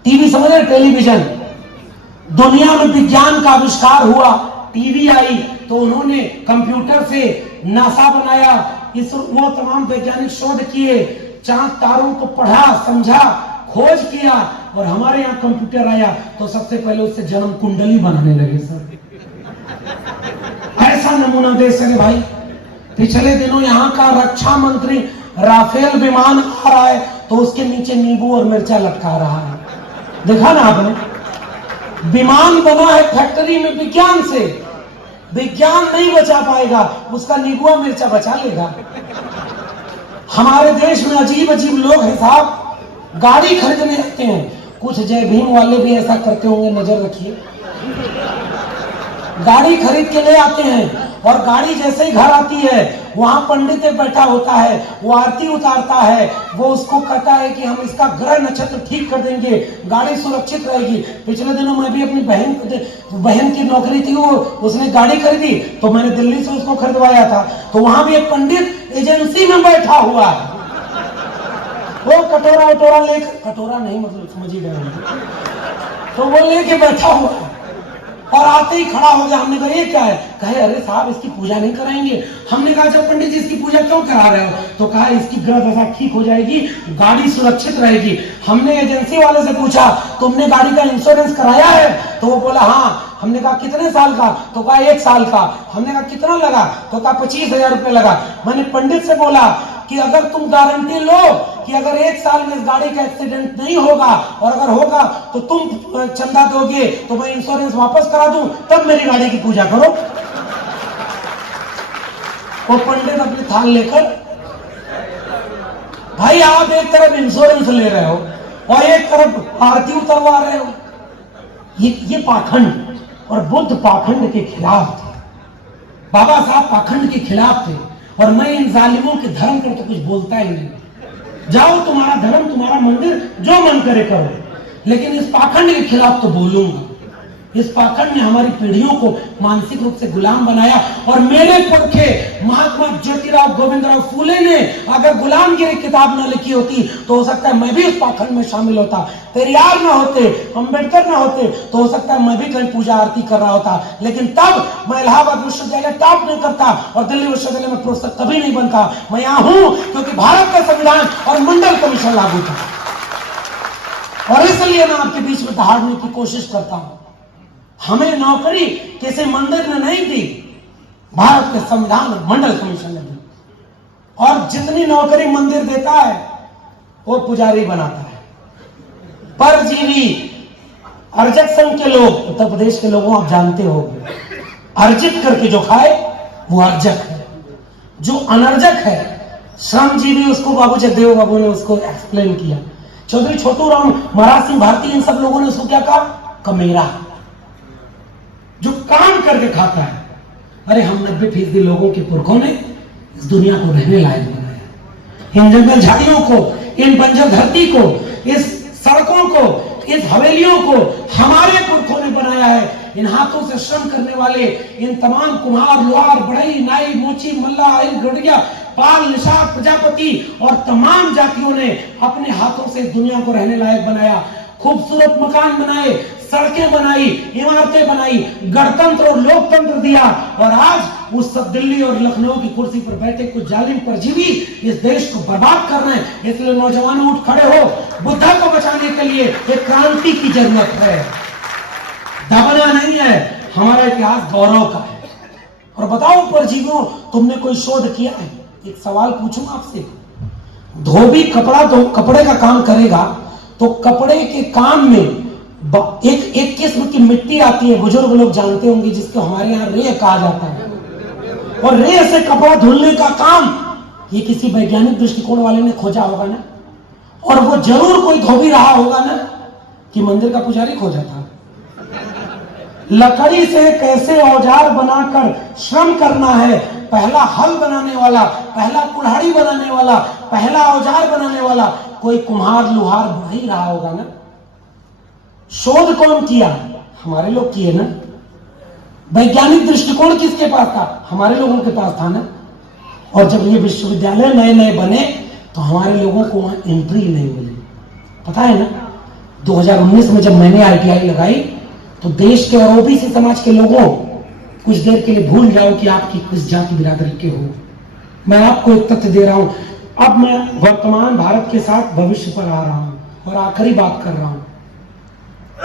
टीवी समझ रहे? टेलीविजन। दुनिया में विज्ञान का आविष्कार हुआ, टीवी आई तो उन्होंने कंप्यूटर से नासा बनाया, वो तमाम वैज्ञानिक शोध किए, चांद तारों को पढ़ा, समझा, खोज किया, और हमारे यहाँ कंप्यूटर आया तो सबसे पहले उससे जन्म कुंडली बनाने लगे सर। ऐसा नमूना देश है भाई। पिछले दिनों यहाँ का रक्षा मंत्री राफेल विमान आ रहा है तो उसके नीचे नींबू और मिर्चा लटका रहा है, देखा ना आपने? विमान बना है फैक्ट्री में विज्ञान से, विज्ञान नहीं बचा पाएगा, उसका नींबू और मिर्चा बचा लेगा। हमारे देश में अजीब अजीब लोग हैं साहब, गाड़ी खरीदने आते हैं, कुछ जय भीम वाले भी ऐसा करते होंगे, नजर रखिए। गाड़ी खरीद के ले आते हैं और गाड़ी जैसे ही घर आती है वहां पंडित बैठा होता है, वो आरती उतारता है, वो उसको कहता है कि हम इसका ग्रह नक्षत्र ठीक कर देंगे, गाड़ी सुरक्षित रहेगी। पिछले दिनों मैं भी अपनी बहन की नौकरी थी, वो उसने गाड़ी खरीदी तो मैंने दिल्ली से उसको खरीदवाया था, तो वहां भी एक पंडित एजेंसी में बैठा हुआ है, वो कटोरा वटोरा लेकर, कटोरा नहीं मतलब समझ ही गए, तो वो लेके बैठा हुआ है और आते ही खड़ा हो गया। हमने कहा ये क्या है? कहे अरे साहब इसकी पूजा नहीं कराएंगे। हमने कहा जब पंडित जी इसकी पूजा क्यों करा रहे हो? तो कहा इसकी ग्रह दशा ठीक हो जाएगी, गाड़ी सुरक्षित रहेगी। हमने एजेंसी वाले से पूछा तुमने गाड़ी का इंश्योरेंस कराया है? तो वो बोला हाँ। हमने कहा कितने साल का? तो कहा 1 साल का। हमने कहा कितना लगा? तो कहा 25,000 रुपये लगा। मैंने पंडित से बोला कि अगर तुम गारंटी लो कि अगर 1 साल में इस गाड़ी का एक्सीडेंट नहीं होगा और अगर होगा तो तुम चंदा दोगे तो मैं इंश्योरेंस वापस करा दूं, तब मेरी गाड़ी की पूजा करो। वो पंडित अपनी थाल लेकर, भाई आप एक तरफ इंश्योरेंस ले रहे हो और एक तरफ आरती उतरवा रहे हो। ये पाखंड, और बुद्ध पाखंड के खिलाफ थे, बाबा साहब पाखंड के खिलाफ थे। और मैं इन जालिमों के धर्म पर तो कुछ बोलता ही नहीं। जाओ तुम्हारा धर्म, तुम्हारा मंदिर, जो मन करे करो, लेकिन इस पाखंड के खिलाफ तो बोलूंगा। इस पाखंड ने हमारी पीढ़ियों को मानसिक रूप से गुलाम बनाया। और मेरे पुरखे महात्मा ज्योतिराव गोविंदराव फूले ने अगर गुलामगिरी किताब न लिखी होती तो हो सकता है मैं भी उस पाखंड में शामिल होता। पेरियार ना होते, अंबेडकर ना होते तो हो सकता है मैं भी कहीं पूजा आरती कर रहा होता। लेकिन तब मैं इलाहाबाद विश्वविद्यालय टॉप नहीं करता और दिल्ली विश्वविद्यालय में प्रोफेसर कभी नहीं बनता। मैं यहां हूं क्योंकि भारत का संविधान और मंडल कमीशन लागू था, और इसलिए मैं आपके बीच में दहाड़ने की कोशिश करता हूं। हमें नौकरी किसी मंदिर ने नहीं दी, भारत के संविधान और मंडल कमीशन ने दी। और जितनी नौकरी मंदिर देता है वो पुजारी बनाता है। परजीवी अर्जक संघ के लोग, उत्तर प्रदेश के लोगों आप जानते होंगे, अर्जित करके जो खाए वो अर्जक है। जो अनर्जक है, श्रमजीवी, उसको बाबू जगदेव बाबू ने उसको एक्सप्लेन किया। चौधरी छोटू राम, महाराज सिंह भारती, इन सब लोगों ने उसको क्या कहा? कमेरा। जो काम करके खाता है। अरे हम 90% लोगों के पुरखों ने इस दुनिया को रहने लायक बनाया। इन जंगल झाड़ियों को, इन बंजर धरती को, इस सड़कों को, इस हवेलियों को हमारे पुरखों ने बनाया है। इन हाथों से श्रम करने वाले इन तमाम कुम्हार, लोहार, बढ़ई, नाई, मोची, मल्ला, गड़िया, पाल, निषाद, प्रजापति और तमाम जातियों ने अपने हाथों से इस दुनिया को रहने लायक बनाया। खूबसूरत मकान बनाए, सड़कें बनाई, इमारतें बनाई, गणतंत्र और लोकतंत्र दिया। और आज उस सब दिल्ली और लखनऊ की कुर्सी पर बैठे कुछ जालिम परजीवी इस देश को बर्बाद कर रहे हैं। इसलिए नौजवानों उठ खड़े हो, बुद्धा को बचाने के लिए एक क्रांति की जरूरत है, दबना नहीं है। हमारा इतिहास गौरव का है। और बताओ परजीवियों, तुमने कोई शोध किया है? एक सवाल पूछूं आपसे, धोबी कपड़े का काम करेगा तो कपड़े के काम में एक किस्म की मिट्टी आती है, बुजुर्ग लोग जानते होंगे, जिसको हमारे यहाँ रेह कहा जाता है। और रेह से कपड़ा धुलने का काम ये किसी वैज्ञानिक दृष्टिकोण वाले ने खोजा होगा ना, और वो जरूर कोई धोबी रहा होगा ना कि मंदिर का पुजारी खोजा था। लकड़ी से कैसे औजार बनाकर श्रम करना है, पहला हल बनाने वाला, पहला कुल्हाड़ी बनाने वाला, पहला औजार बनाने वाला कोई कुम्हार, लोहार ही रहा होगा ना। शोध कौन किया? हमारे लोग किए ना। वैज्ञानिक दृष्टिकोण किसके पास था? हमारे लोगों के पास था ना। और जब ये विश्वविद्यालय नए नए बने तो हमारे लोगों को वहां एंट्री नहीं मिली। पता है ना, 2019 में जब मैंने ITI लगाई तो देश के और ओबीसी समाज के लोगों, कुछ देर के लिए भूल जाओ कि आपकी किस जाति बिरादरी के हो। मैं आपको एक तथ्य दे रहा हूं। अब मैं वर्तमान भारत के साथ भविष्य पर आ रहा हूं और आखिरी बात कर रहा हूं।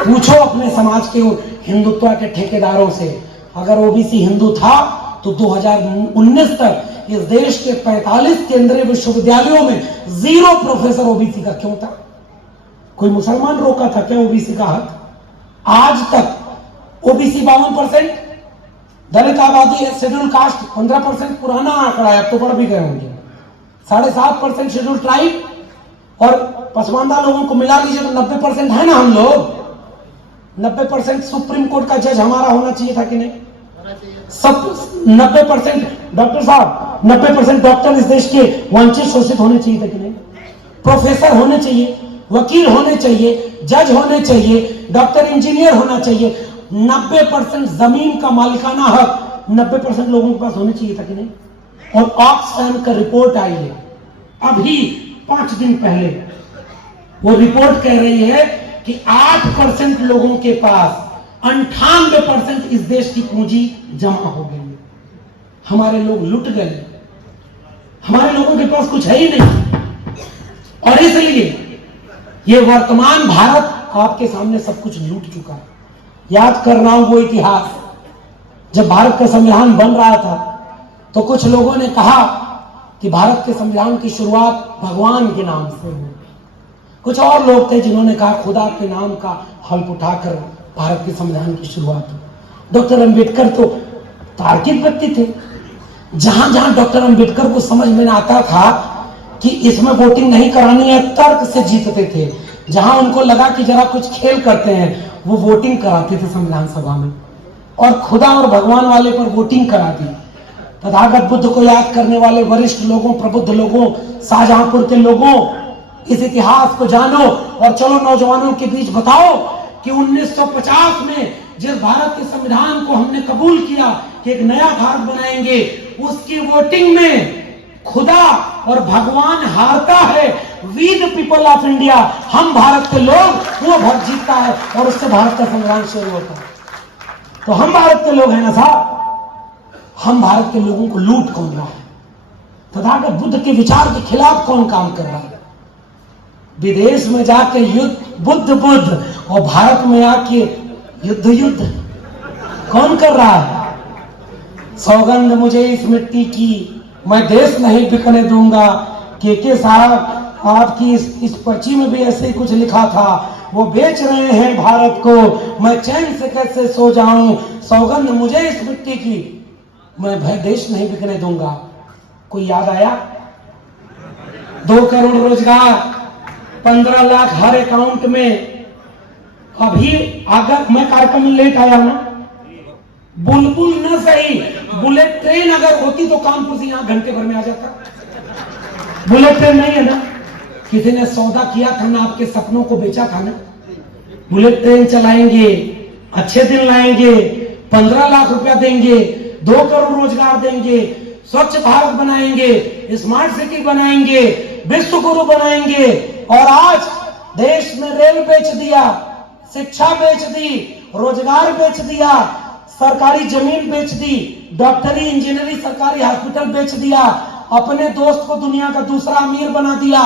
पूछो अपने समाज के हिंदुत्व के ठेकेदारों से, अगर ओबीसी हिंदू था तो 2019 तक इस देश के 45 केंद्रीय विश्वविद्यालयों में 0 प्रोफेसर ओबीसी का क्यों था? कोई मुसलमान रोका था क्या ओबीसी का हक? आज तक ओबीसी 52%, दलित आबादी है, शेड्यूल कास्ट 15%, पुराना आंकड़ा है, अब तो बढ़ भी गए होंगे, 7.5% शेड्यूल ट्राइब, और पसमानदा लोगों को मिला लीजिए तो 90% है ना हम लोग। 90% सुप्रीम कोर्ट का जज हमारा होना चाहिए था कि नहीं? सब 90% डॉक्टर साहब, 90% डॉक्टर इस देश के वंचित शोषित होने चाहिए थे कि नहीं? प्रोफेसर होने चाहिए, वकील होने चाहिए, जज होने चाहिए, डॉक्टर इंजीनियर होना चाहिए। 90% जमीन का मालिकाना हक 90% लोगों के पास होने चाहिए था कि नहीं? और ऑक्सफैम का रिपोर्ट आई है अभी 5 दिन पहले, वो रिपोर्ट कह रही है कि 8% लोगों के पास 98% इस देश की पूंजी जमा हो गई है। हमारे लोग लुट गए, हमारे लोगों के पास कुछ है ही नहीं। और इसलिए ये वर्तमान भारत आपके सामने सब कुछ लूट चुका है। याद कर रहा हूं वो इतिहास, जब भारत का संविधान बन रहा था तो कुछ लोगों ने कहा कि भारत के संविधान की शुरुआत भगवान के नाम से हुई। कुछ और लोग थे जिन्होंने कहा खुदा के नाम का हल्फ उठाकर भारत के संविधान की शुरुआत हुई। डॉक्टर अंबेडकर तो तार्किक व्यक्ति थे। जहां जहां डॉक्टर अंबेडकर को समझ में आता था कि इसमें वोटिंग नहीं करानी है, तर्क से जीतते थे। जहां उनको लगा कि जरा कुछ खेल करते हैं, वो वोटिंग कराते थे संविधान सभा में, और खुदा और भगवान वाले पर वोटिंग करा दी। तथागत बुद्ध को याद करने वाले वरिष्ठ लोगों, प्रबुद्ध लोगों, शाहजहांपुर के लोगों, इस इतिहास को जानो और चलो नौजवानों के बीच बताओ कि 1950 में जिस भारत के संविधान को हमने कबूल किया कि एक नया भारत बनाएंगे, उसकी वोटिंग में खुदा और भगवान हारता है। We the people of India, हम भारत के लोग, वो भक्त जीतता है और उससे भारत का संविधान शुरू होता है। तो हम भारत के लोग हैं ना साहब। हम भारत के लोगों को लूट कौन रहा है? तथागत बुद्ध के विचार के खिलाफ कौन काम कर रहा है? विदेश में जाके युद्ध बुद्ध और भारत में आके युद्ध कौन कर रहा है? सौगंध मुझे इस मिट्टी की, मैं देश नहीं बिकने दूंगा। के साहब, आपकी इस पर्ची में भी ऐसे ही कुछ लिखा था, वो बेच रहे हैं भारत को, मैं चैन से कैसे सो जाऊं। सौगंध मुझे इस मिट्टी की, मैं देश नहीं बिकने दूंगा। कोई याद आया? 2 करोड़ रोजगार, 15 लाख हर अकाउंट में। अभी अगर मैं कार्यक्रम में लेट आया ना, बुलबुल न सही, बुलेट ट्रेन अगर होती तो कानपुर से यहां घंटे भर में आ जाता। बुलेट ट्रेन नहीं है ना, किसी ने सौदा किया था ना, आपके सपनों को बेचा था ना। बुलेट ट्रेन चलाएंगे, अच्छे दिन लाएंगे, 15 लाख रुपया देंगे, 2 करोड़ रोजगार देंगे, स्वच्छ भारत बनाएंगे, स्मार्ट सिटी बनाएंगे, विश्व गुरु बनाएंगे। और आज देश में रेल बेच दिया, शिक्षा बेच दी, रोजगार बेच दिया, सरकारी जमीन बेच दी, डॉक्टरी, इंजीनियरिंग, सरकारी हॉस्पिटल बेच दिया, अपने दोस्त को दुनिया का दूसरा अमीर बना दिया।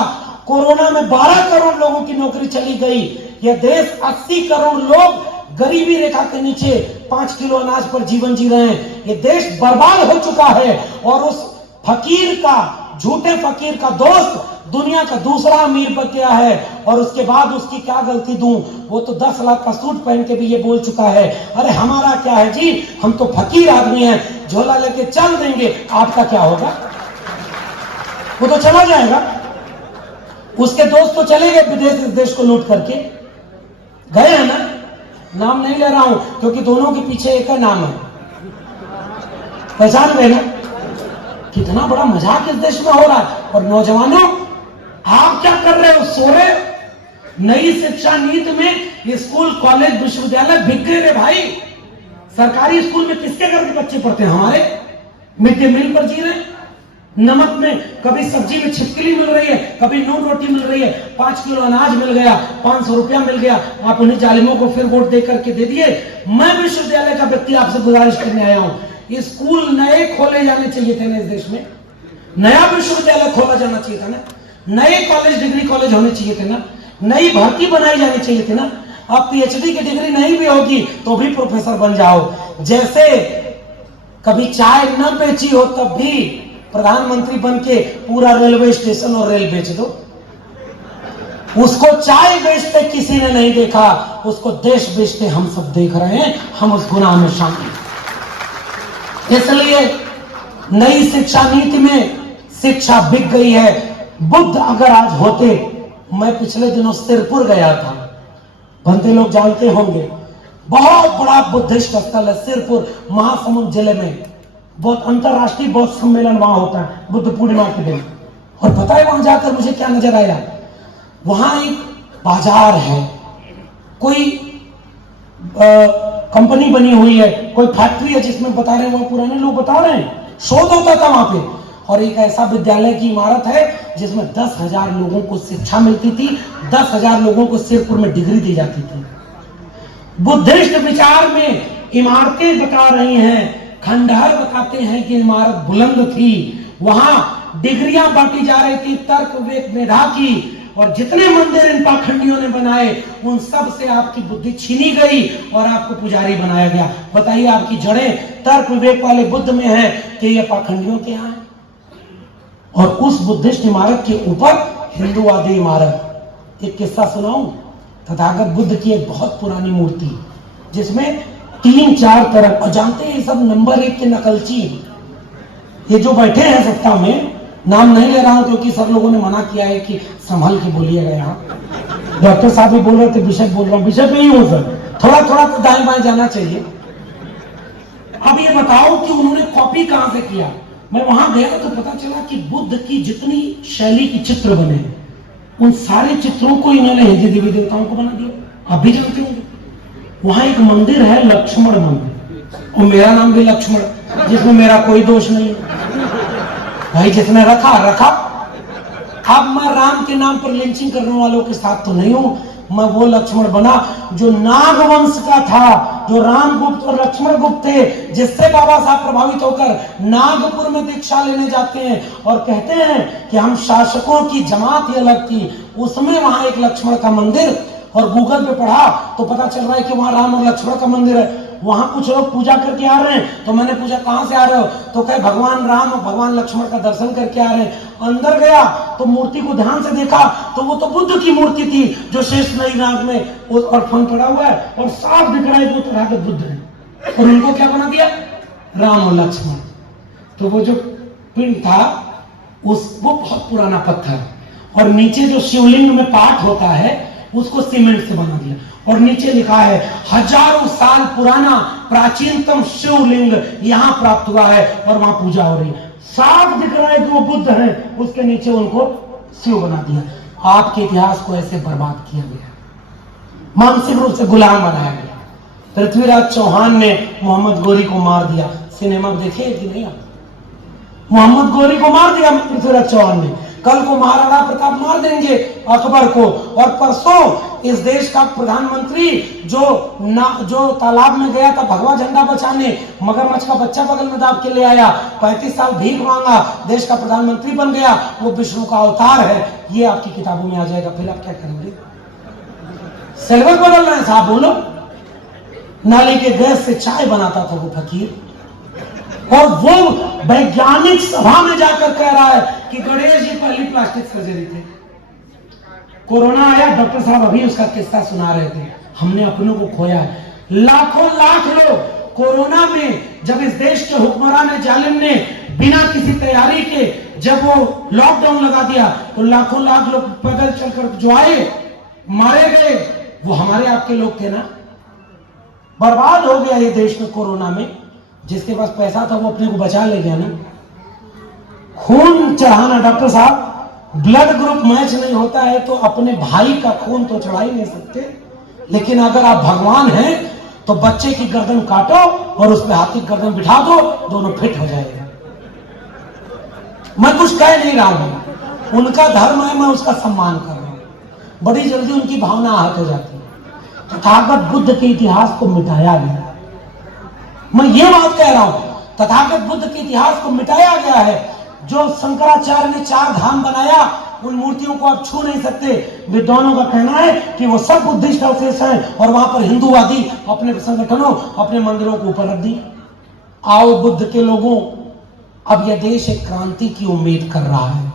कोरोना में 12 करोड़ लोगों की नौकरी चली गई। यह देश 80 करोड़ लोग गरीबी रेखा के नीचे 5 किलो अनाज पर जीवन जी रहे हैं। यह देश बर्बाद हो चुका है और उस फकीर का, झूठे फकीर का दोस्त दुनिया का दूसरा अमीर बन गया है। और उसके बाद उसकी क्या गलती दूं? वो तो 10 लाख का सूट पहन के भी ये बोल चुका है, अरे हमारा क्या है जी, हम तो फकीर आदमी हैं, झोला लेके चल देंगे, आपका क्या होगा? वो तो चला जाएगा। उसके दोस्त तो चले गए विदेश, इस देश को लूट करके गए हैं ना। नाम नहीं ले रहा हूं क्योंकि दोनों के पीछे एक ही नाम है, पहचान गए ना। कितना बड़ा मजाक इस देश में हो रहा है। और नौजवानों, आप क्या कर रहे हो? सो रहे हो? नई शिक्षा नीति में स्कूल, कॉलेज, विश्वविद्यालय बिक गए रे भाई। सरकारी स्कूल में किसके घर के बच्चे पढ़ते हैं? हमारे। मिड डे मील पर जी रहे हैं। नमक में कभी सब्जी में छिपकली मिल रही है, कभी नून रोटी मिल रही है, 5 किलो अनाज मिल गया, 500 रुपया मिल गया, आप उन्हीं जालिमों को फिर वोट दे करके दे दिए। मैं विश्वविद्यालय का व्यक्ति आपसे गुजारिश करने आया हूं, स्कूल नए खोले जाने चाहिए थे ना इस देश में। नया विश्वविद्यालय खोला जाना चाहिए था ना, नए कॉलेज, डिग्री कॉलेज होने चाहिए थे ना, नई भर्ती बनाई जानी चाहिए थी ना। अब पीएचडी की डिग्री नहीं भी होगी तो भी प्रोफेसर बन जाओ। जैसे कभी चाय न बेची हो तब भी प्रधानमंत्री बन के पूरा रेलवे स्टेशन और रेल बेच दो। उसको चाय बेचते किसी ने नहीं देखा, उसको देश बेचते हम सब देख रहे हैं। हम उस गुनाह में शामिल। इसलिए नई शिक्षा नीति में शिक्षा बिक गई है। बुद्ध अगर आज होते, मैं पिछले दिनों सिरपुर गया था, बनते लोग जानते होंगे, बहुत बड़ा बुद्धिस्ट स्थल है सिरपुर, महासमुंद जिले में। बहुत अंतरराष्ट्रीय बौद्ध सम्मेलन वहां होता है बुद्ध पूर्णिमा के दिन। और पता है वहां जाकर मुझे क्या नजर आया? वहां एक बाजार है, कोई कंपनी बनी हुई है, कोई फैक्ट्री है जिसमें बता रहे हैं, वो पुराने लोग बता रहे हैं, शोध होता था वहां पे। और एक ऐसा विद्यालय की इमारत है जिसमें 10,000 लोगों को शिक्षा मिलती थी, 10,000 लोगों को सिरपुर में डिग्री दी जाती थी। बुद्धिस्ट विचार में इमारतें बता रही हैं, खंडहर बताते हैं कि इमारत बुलंद थी, वहां डिग्रियां बांटी जा रही थी तर्क, विवेक, मेधा की। और जितने मंदिर इन पाखंडियों ने बनाए, उन सब से आपकी बुद्धि छीनी गई और आपको पुजारी बनाया गया। बताइए, आपकी जड़ें तर्क विवेक वाले बुद्ध में है कि ये पाखंडियों के यहाँ है? और उस बुद्धिस्ट इमारत के ऊपर हिंदूवादी इमारत। एक किस्सा सुनाऊं? तथागत बुद्ध की एक बहुत पुरानी मूर्ति जिसमें 3-4 तरफ, और जानते हैं ये सब नंबर 1 के नकलची। ये जो बैठे हैं सत्ता में, नाम नहीं ले रहा हूं क्योंकि सब लोगों ने मना किया है कि संभल के बोलिएगा। यहाँ डॉक्टर साहब भी बोल रहे थे, बिशप बोल रहा हूं। बिशप नहीं हूं सर, थोड़ा थोड़ा तो दाएं बाएं जाना चाहिए। अब ये बताओ कि उन्होंने कॉपी कहां से किया? मैं वहां गया तो पता चला कि बुद्ध की जितनी शैली के चित्र बने उन सारे चित्रों को इन्होंने हिंदी देवी देवताओं को बना दिया। आप भी जानते होंगे वहां एक मंदिर है, लक्ष्मण मंदिर, और मेरा नाम भी लक्ष्मण, जिसमें मेरा कोई दोष नहीं भाई। जिसने रखा रखा। अब मैं राम के नाम पर लिंचिंग करने वालों के साथ तो नहीं हूं। मैं वो लक्ष्मण बना जो नागवंश का था, जो रामगुप्त और लक्ष्मण गुप्त थे, जिससे बाबा साहब प्रभावित होकर नागपुर में दीक्षा लेने जाते हैं और कहते हैं कि हम शासकों की जमात ही अलग थी। उसमें वहां एक लक्ष्मण का मंदिर, और गूगल पे पढ़ा तो पता चल रहा है कि वहां राम और लक्ष्मण का मंदिर है। वहां कुछ लोग पूजा करके आ रहे हैं, तो मैंने पूछा कहां से आ रहे हो? तो कहे भगवान राम और भगवान लक्ष्मण का दर्शन करके आ रहे हैं। अंदर गया तो मूर्ति को ध्यान से देखा तो वो तो बुद्ध की मूर्ति थी जो शेषनाग नाग में और फन पड़ा हुआ है, और साफ दिख रहा है वो तथागत बुद्ध है। और उनको क्या बना दिया? राम और लक्ष्मण। तो वो जो पिंड था वो बहुत पुराना पत्थर, और नीचे जो शिवलिंग में पाठ होता है उसको सीमेंट से बना दिया, और नीचे लिखा है हजारों साल पुराना प्राचीनतम शिवलिंग यहां प्राप्त हुआ है और वहां पूजा हो रही है। साफ दिख रहा है कि वो बुद्ध हैं, उसके नीचे उनको शिव बना दिया। आपके इतिहास को ऐसे बर्बाद किया गया, मानसिक रूप से गुलाम बनाया गया। पृथ्वीराज चौहान ने मोहम्मद गोरी को मार दिया। सिनेमा देखे कि नहीं आप? मोहम्मद गोरी को मार दिया पृथ्वीराज चौहान ने। कल को महाराणा प्रताप मार देंगे अकबर को, और परसों इस देश का प्रधानमंत्री जो तालाब में गया था भगवा झंडा बचाने, मगरमच्छ का बच्चा बगल में दाब के ले आया, 35 साल भीख मांगा, देश का प्रधानमंत्री बन गया, वो विष्णु का अवतार है। ये आपकी किताबों में आ जाएगा, फिर आप क्या करेंगे? सिलेबस बदल रहे हैं साहब, बोलो। नाली के गैस से चाय बनाता था वो फकीर, और वो वैज्ञानिक सभा में जाकर कह रहा है कि गणेश जी पहली प्लास्टिक सर्जरी थे। कोरोना आया, डॉक्टर साहब अभी उसका किस्सा सुना रहे थे, हमने अपनों को खोया है। लाखों लाख लोग कोरोना में, जब इस देश के हुक्मरान जालिम ने बिना किसी तैयारी के जब वो लॉकडाउन लगा दिया, तो लाखों लाख लोग पैदल चलकर जो आए मारे गए, वो हमारे आपके लोग थे ना। बर्बाद हो गया ये देश में कोरोना में। जिसके पास पैसा था वो अपने को बचा ले गया ना। खून चढ़ाना, डॉक्टर साहब ब्लड ग्रुप मैच नहीं होता है तो अपने भाई का खून तो चढ़ा ही नहीं सकते, लेकिन अगर आप भगवान हैं तो बच्चे की गर्दन काटो और उस पर हाथी की गर्दन बिठा दो, दोनों फिट हो जाएगा। मैं कुछ कह नहीं रहा हूं, उनका धर्म है, मैं उसका सम्मान कर रहा हूं। बड़ी जल्दी उनकी भावना आहत हो जाती है। तथागत बुद्ध के इतिहास को मिटाया गया। मैं ये बात कह रहा हूं, तथागत बुद्ध के इतिहास को मिटाया गया है। जो शंकराचार्य ने 4 धाम बनाया, उन मूर्तियों को आप छू नहीं सकते। विद्वानों का कहना है कि वो सब बुद्धिस्ट अवशेष हैं, और वहां पर हिंदूवादी अपने संगठनों, अपने मंदिरों को ऊपर रख दी। आओ बुद्ध के लोगों, अब यह देश एक क्रांति की उम्मीद कर रहा है।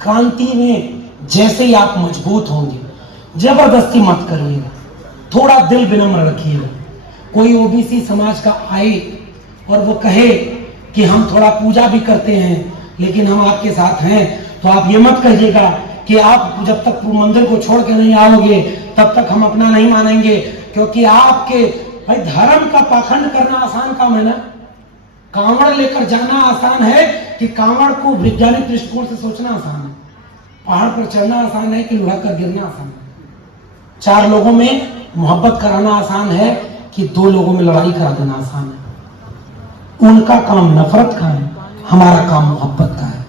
क्रांति में जैसे ही आप मजबूत होंगे, जबरदस्ती मत करिएगा, थोड़ा दिल विनम्र रखिएगा। कोई ओबीसी समाज का आए और वो कहे कि हम थोड़ा पूजा भी करते हैं लेकिन हम आपके साथ हैं, तो आप ये मत कहिएगा कि आप जब तक मंदिर को छोड़ के नहीं आओगे तब तक हम अपना नहीं मानेंगे, क्योंकि आपके भाई धर्म का पाखंड करना आसान काम है ना। कांवड़ लेकर जाना आसान है कि कांवड़ को वैज्ञानिक दृष्टिकोण से सोचना आसान है। पहाड़ पर चढ़ना आसान है कि लुढ़क कर गिरना आसान है। 4 लोगों में मोहब्बत कराना आसान है कि 2 लोगों में लड़ाई करा देना आसान है। उनका काम नफरत का है, हमारा काम मोहब्बत का है।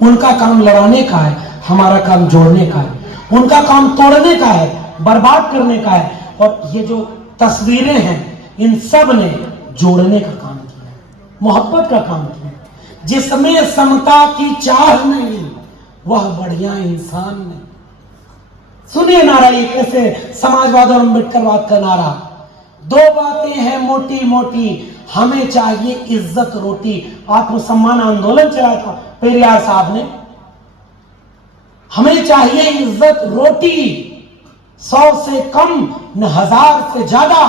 उनका काम लड़ाने का है, हमारा काम जोड़ने का है। उनका काम तोड़ने का है, बर्बाद करने का है। और ये जो तस्वीरें हैं, इन सब ने जोड़ने का काम किया, मोहब्बत का काम किया। जिसमें समता की चाह नहीं, वह बढ़िया इंसान नहीं। सुनिए नारा, ये कैसे समाजवाद और अम्बेडकरवाद का नारा। 2 बातें हैं मोटी मोटी, हमें चाहिए इज्जत रोटी। आत्मसम्मान आंदोलन चलाया था पेरियार साहब ने। हमें चाहिए इज्जत रोटी, 100 से कम न 1000 से ज्यादा,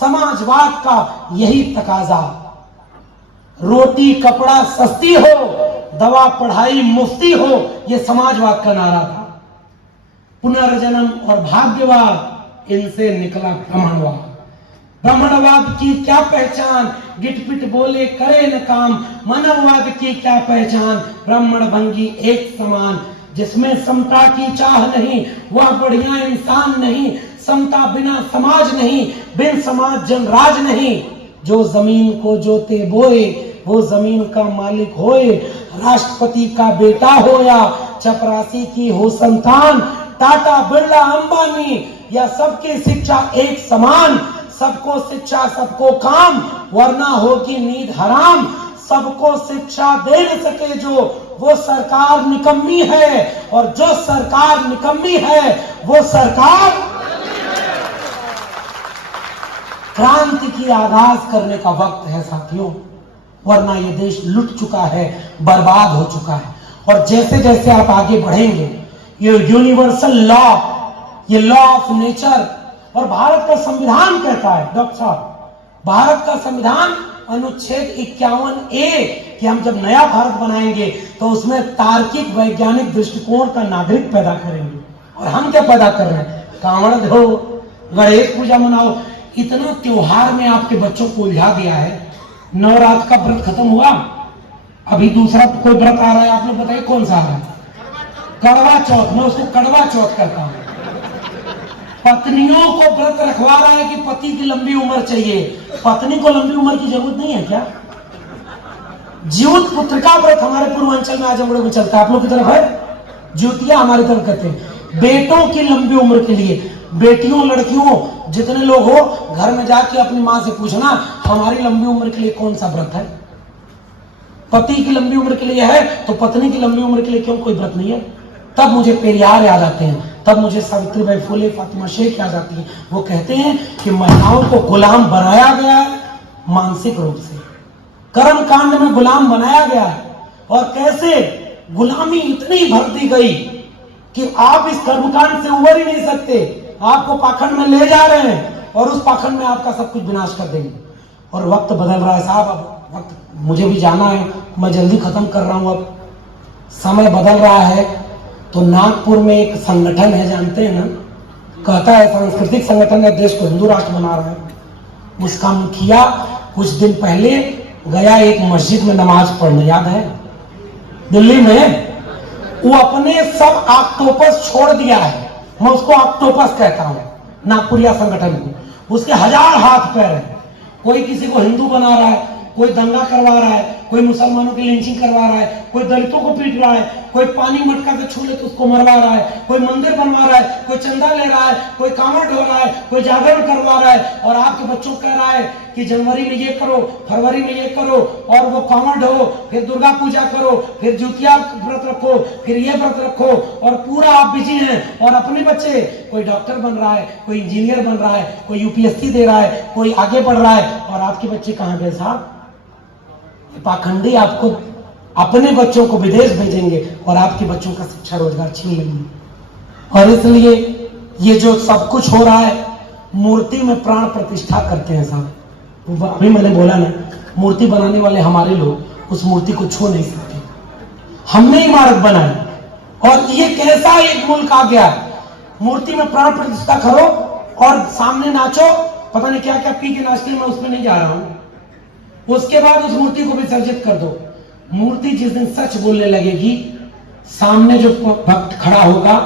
समाजवाद का यही तकाजा। रोटी कपड़ा सस्ती हो, दवा पढ़ाई मुफ्ती हो, यह समाजवाद का नारा था। पुनर्जन्म और भाग्यवाद, इनसे निकला ब्राह्मणवाद। ब्राह्मणवाद की क्या पहचान, गिटपिट बोले करे न काम। मानववाद की क्या पहचान, ब्राह्मण भंगी एक समान। जिसमें समता की चाह नहीं, वह बढ़िया इंसान नहीं। समता बिना समाज नहीं, बिन समाज जनराज नहीं। जो जमीन को जोते बोए, वो जमीन का मालिक होए। राष्ट्रपति का बेटा हो या चपरासी की हो संतान, टाटा बिरला अंबानी या सबकी शिक्षा एक समान। सबको शिक्षा सबको काम, वरना होगी नींद हराम। सबको शिक्षा दे न सके जो, वो सरकार निकम्मी है। और जो सरकार निकम्मी है, वो सरकार क्रांति की आगाज करने का वक्त है साथियों, वरना ये देश लुट चुका है, बर्बाद हो चुका है। और जैसे जैसे आप आगे बढ़ेंगे, ये यूनिवर्सल लॉ, ये लॉ ऑफ नेचर, और भारत का संविधान कहता है डॉक्टर साहब, भारत का संविधान अनुच्छेद 51A कि हम जब नया भारत बनाएंगे तो उसमें तार्किक वैज्ञानिक दृष्टिकोण का नागरिक पैदा करेंगे। और हम क्या पैदा कर रहे हैं, कांवड़ धो, गणेश पूजा मनाओ। इतना त्योहार में आपके बच्चों को उलझा दिया है। नवरात्र का व्रत खत्म हुआ, अभी दूसरा कोई व्रत आ रहा है, आप लोग बताइए कौन सा आ रहा है? कड़वा चौथ। मैं उसको कड़वा चौथ कहता हूं। पत्नियों को व्रत रखवा रहा है कि पति की लंबी उम्र चाहिए। पत्नी को लंबी उम्र की जरूरत नहीं है क्या? जीवित पुत्र का व्रत हमारे पूर्वांचल में आजमगढ़ में चलता है, आप लोग की तरफ है? ज्योतिया हमारी तरफ कहते हैं। बेटों की लंबी उम्र के लिए, बेटियों लड़कियों जितने लोग हो, घर में जाके अपनी मां से पूछना हमारी लंबी उम्र के लिए कौन सा व्रत है। पति की लंबी उम्र के लिए है तो पत्नी की लंबी उम्र के लिए क्यों कोई व्रत नहीं है? तब मुझे पेरियार याद आते हैं, तब मुझे सावित्रीबाई फुले, फातिमा शेख याद आती है। वो कहते हैं कि महिलाओं को गुलाम बनाया गया है मानसिक रूप से, कर्म कांड में गुलाम बनाया गया है। और कैसे गुलामी इतनी भर दी गई कि आप इस कर्मकांड से उबर ही नहीं सकते। आपको पाखंड में ले जा रहे हैं और उस पाखंड में आपका सब कुछ विनाश कर देंगे। और वक्त बदल रहा है साहब, अब वक्त मुझे भी जाना है, मैं जल्दी खत्म कर रहा हूं। अब समय बदल रहा है। तो नागपुर में एक संगठन है, जानते हैं ना, कहता है सांस्कृतिक संगठन है, देश को हिंदू राष्ट्र बना रहा है। उसका मुखिया कुछ दिन पहले गया एक मस्जिद में नमाज पढ़ने, याद है, दिल्ली में। वो अपने सब ऑक्टोपस छोड़ दिया है, मैं उसको ऑक्टोपस कहता हूं, नागपुरिया संगठन को। उसके 1000 हाथ पैर है। कोई किसी को हिंदू बना रहा है, कोई दंगा करवा रहा है, कोई मुसलमानों की लिंचिंग करवा रहा है, कोई दलितों को पीट रहा है, कोई पानी मटका से छू ले तो उसको मरवा रहा है, कोई मंदिर बनवा रहा है, कोई चंदा ले रहा है, कोई कांवड़ ढो रहा है, कोई जागरण करवा रहा है। और आपके बच्चों को कह रहा है कि जनवरी में ये करो, फरवरी में ये करो, और वो कांवड़ ढो, फिर दुर्गा पूजा करो, फिर ज्योतिया व्रत रखो, फिर ये व्रत रखो, और पूरा आप बिजी हैं। और अपने बच्चे, कोई डॉक्टर बन रहा है, कोई इंजीनियर बन रहा है, कोई यूपीएससी दे रहा है, कोई आगे बढ़ रहा है। और आपके बच्चे कहां गए साहब? पाखंडी आपको अपने बच्चों को विदेश भेजेंगे और आपके बच्चों का शिक्षा रोजगार छीन लेंगे। और इसलिए ये जो सब कुछ हो रहा है, मूर्ति में प्राण प्रतिष्ठा करते हैं साहब। अभी मैंने बोला ना, मूर्ति बनाने वाले हमारे लोग उस मूर्ति को छू नहीं सकते। हमने इमारत बनाई और ये कैसा एक मुल्क आ गया, मूर्ति में प्राण प्रतिष्ठा करो और सामने नाचो, पता नहीं क्या क्या पी के नाचते। मैं उसमें नहीं जा रहा हूं। उसके बाद उस मूर्ति को विसर्जित कर दो। मूर्ति जिस दिन सच बोलने लगेगी, सामने जो भक्त खड़ा होगा,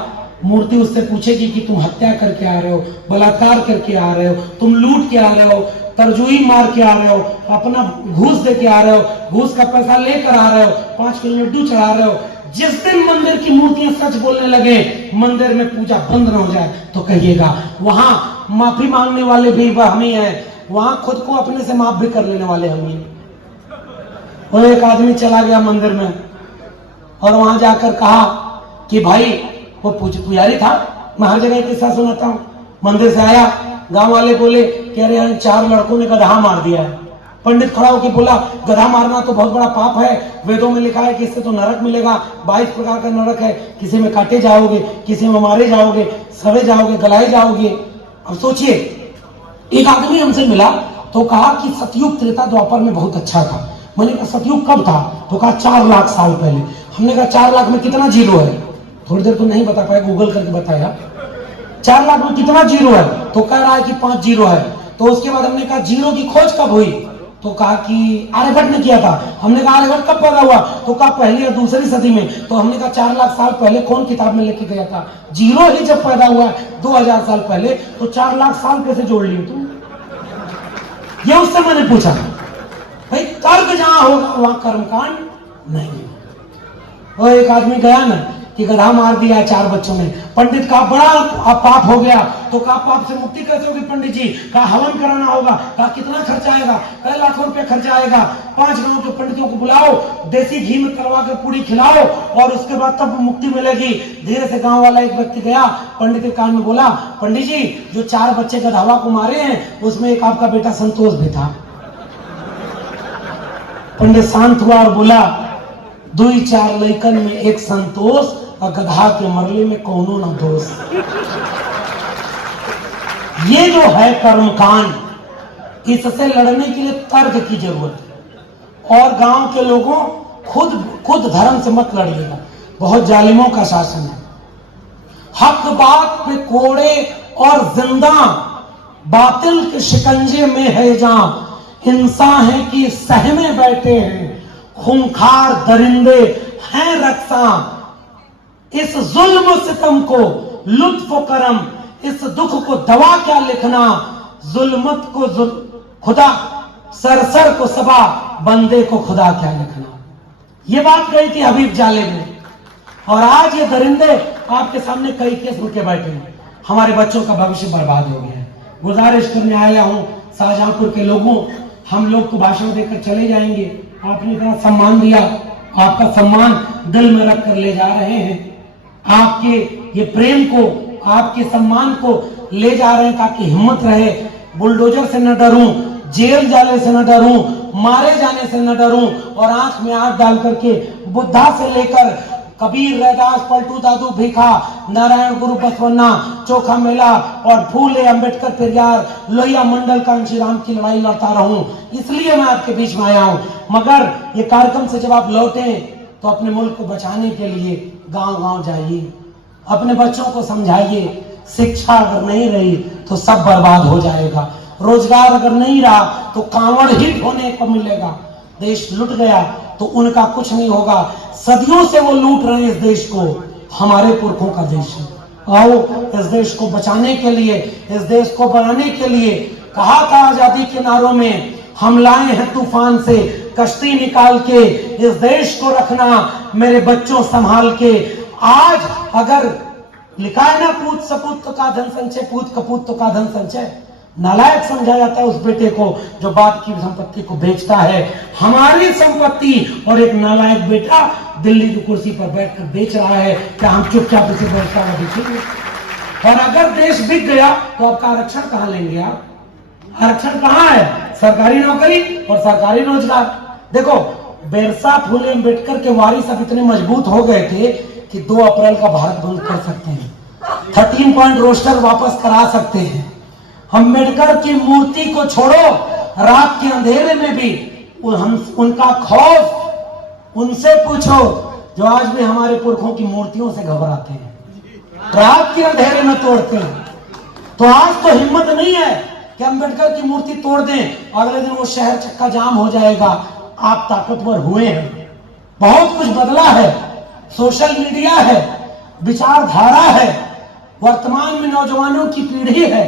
मूर्ति उससे पूछेगी कि तुम हत्या करके आ रहे हो, बलात्कार करके आ रहे हो, तुम लूट के आ रहे हो, तरजुई मार के आ रहे हो, अपना घूस दे के आ रहे हो, घूस का पैसा लेकर आ रहे हो, 5 किलो लड्डू चढ़ा रहे हो। जिस दिन मंदिर की मूर्तियां सच बोलने लगे, मंदिर में पूजा बंद न हो जाए, तो कहिएगा वहां माफी मांगने वाले भी हम ही हैं, वहां खुद को अपने से माफ भी कर लेने वाले हम ही। और एक आदमी चला गया मंदिर में और वहां जाकर कहा कि भाई वो पुजारी था, मैं हर जगह किस्सा सुनाता हूं। मंदिर से आया, गांव वाले बोले कि अरे 4 लड़कों ने गधा मार दिया है। पंडित खड़ा होकर बोला गधा मारना तो बहुत बड़ा पाप है, वेदों में लिखा है कि इससे तो नरक मिलेगा, 22 प्रकार का नरक है, किसी में काटे जाओगे, किसी में मारे जाओगे, सड़े जाओगे, गलाए जाओगे। अब सोचिए, एक आदमी हमसे मिला तो कहा कि सतयुग त्रेता द्वापर में बहुत अच्छा था। मैंने कहा सतयुग कब था? तो कहा 4 लाख साल पहले। हमने कहा 4 लाख में कितना जीरो है? थोड़ी देर तो नहीं बता पाया, गूगल करके बताया 4 लाख में कितना जीरो है? तो कह रहा है कि 5 जीरो है। तो उसके बाद हमने कहा जीरो की खोज कब हुई? तो कहा कि आर्यभट्ट ने किया था। हमने कहा आर्यभट्ट कब पैदा हुआ? तो कहा पहली या दूसरी सदी में। तो हमने कहा 4 लाख साल पहले कौन किताब में लिख के गया था? जीरो ही जब पैदा हुआ 2000 साल पहले, तो 4 लाख साल कैसे जोड़ लिए तुम? ये उससे मैंने पूछा। भाई कर्म जहां होगा वहां कर्मकांड नहीं होगा। वो एक आदमी गया ना कि गधा मार दिया 4 बच्चों ने। पंडित का बड़ा पाप हो गया। तो कहा पाप से मुक्ति कैसे होगी पंडित जी? कहा हवन कराना होगा। कहा कितना खर्चा आएगा? कई लाखों रुपया खर्चा आएगा। 5 गांव के पंडितों को बुलाओ, देसी घी में तलवा कर पूरी खिलाओ और उसके बाद तब मुक्ति मिलेगी। धीरे से गांव वाला एक व्यक्ति गया, पंडित के कान में बोला पंडित जी जो 4 बच्चे गधावा को मारे हैं उसमें एक आपका बेटा संतोष भी था। पंडित शांत हुआ और बोला 2-4 लइकन में एक संतोष और गधा के मरले में कौनो ना दोष। ये जो है कर्मकांड, इससे लड़ने के लिए तर्क की जरूरत है। और गांव के लोगों खुद धर्म से मत लड़िएगा, बहुत जालिमों का शासन है। हक बात पे कोड़े और जिंदा, बातिल के शिकंजे में है जहां, इंसान है कि सहमे बैठे हैं, खूंखार दरिंदे हैं रक्षा। इस जुल्म सितम को लुत्फ करम, इस दुख को दवा क्या लिखना, जुल्मत को खुदा, सरसर को सबा, बंदे को खुदा क्या लिखना। ये बात कही थी हबीब जालिब ने। और आज ये दरिंदे आपके सामने कई केस रुके बैठे हैं। हमारे बच्चों का भविष्य बर्बाद हो गया है। गुजारिश करने आया हूं शाहजहांपुर के लोगों, हम लोग को भाषण देकर चले जाएंगे। आपने इतना सम्मान दिया, आपका सम्मान दिल में रख कर ले जा रहे हैं। आपके ये प्रेम को, आपके सम्मान को ले जा रहे हैं ताकि हिम्मत रहे। बुलडोजर से न डरूं, जेल जाने से न डरूं, मारे जाने से न डरूं, और आंख में आंख डाल करके बुद्धा से लेकर कबीर, रैदास, पलटू दादू, भीखा, नारायण गुरु, बसवन्ना, चोखा मेला और फूले, अंबेडकर, पेरियार, लोहिया मंडल, कांशी राम की लड़ाई लड़ता रहूं। इसलिए मैं आपके बीच में आया हूं। मगर ये कार्यक्रम से जब आप लौटे तो अपने मुल्क को बचाने के लिए गांव-गांव जाइए, अपने बच्चों को समझाइए। शिक्षा अगर नहीं रही तो सब बर्बाद हो जाएगा। रोजगार अगर नहीं रहा तो कांवड़ ही ढोने को मिलेगा। देश लुट गया तो उनका कुछ नहीं होगा। सदियों से वो लूट रहे हैं इस देश को, हमारे पुरखों का देश है। आओ इस देश को बचाने के लिए, इस देश को बनाने के लिए। कहा था आजादी के नारों में, हम लाए हैं तूफान से कश्ती निकाल के, इस देश को रखना मेरे बच्चों संभाल के। आज अगर लिखा है ना, पूत सपूत तो का धन संचय, पूत कपूत तो का धन संचय, नालायक समझा जाता है उस बेटे को जो बाप की संपत्ति को बेचता है। हमारी संपत्ति और एक नालायक बेटा दिल्ली की कुर्सी पर बैठकर बेच रहा है। क्या हम चुपचाप इसे बैठता हुआ देखेंगे? और अगर देश बिक गया तो आपका आरक्षण कहां लेंगे आप? आरक्षण कहां है? सरकारी नौकरी और सरकारी रोजगार। देखो, बिरसा, फुले, अम्बेडकर के वारिस अब इतने मजबूत हो गए थे कि 2 अप्रैल का भारत बंद कर सकते हैं, 13 पॉइंट रोस्टर वापस करा सकते हैं। अम्बेडकर की मूर्ति को छोड़ो, रात के अंधेरे में भी उनका खौफ उनसे पूछो जो आज भी हमारे पुरखों की मूर्तियों से घबराते हैं, रात के अंधेरे में तोड़ते हैं। तो आज तो हिम्मत नहीं है कि अम्बेडकर की मूर्ति तोड़ दें, अगले दिन वो शहर चक्का जाम हो जाएगा। आप ताकतवर हुए हैं, बहुत कुछ बदला है, सोशल मीडिया है, विचारधारा है, वर्तमान में नौजवानों की पीढ़ी है,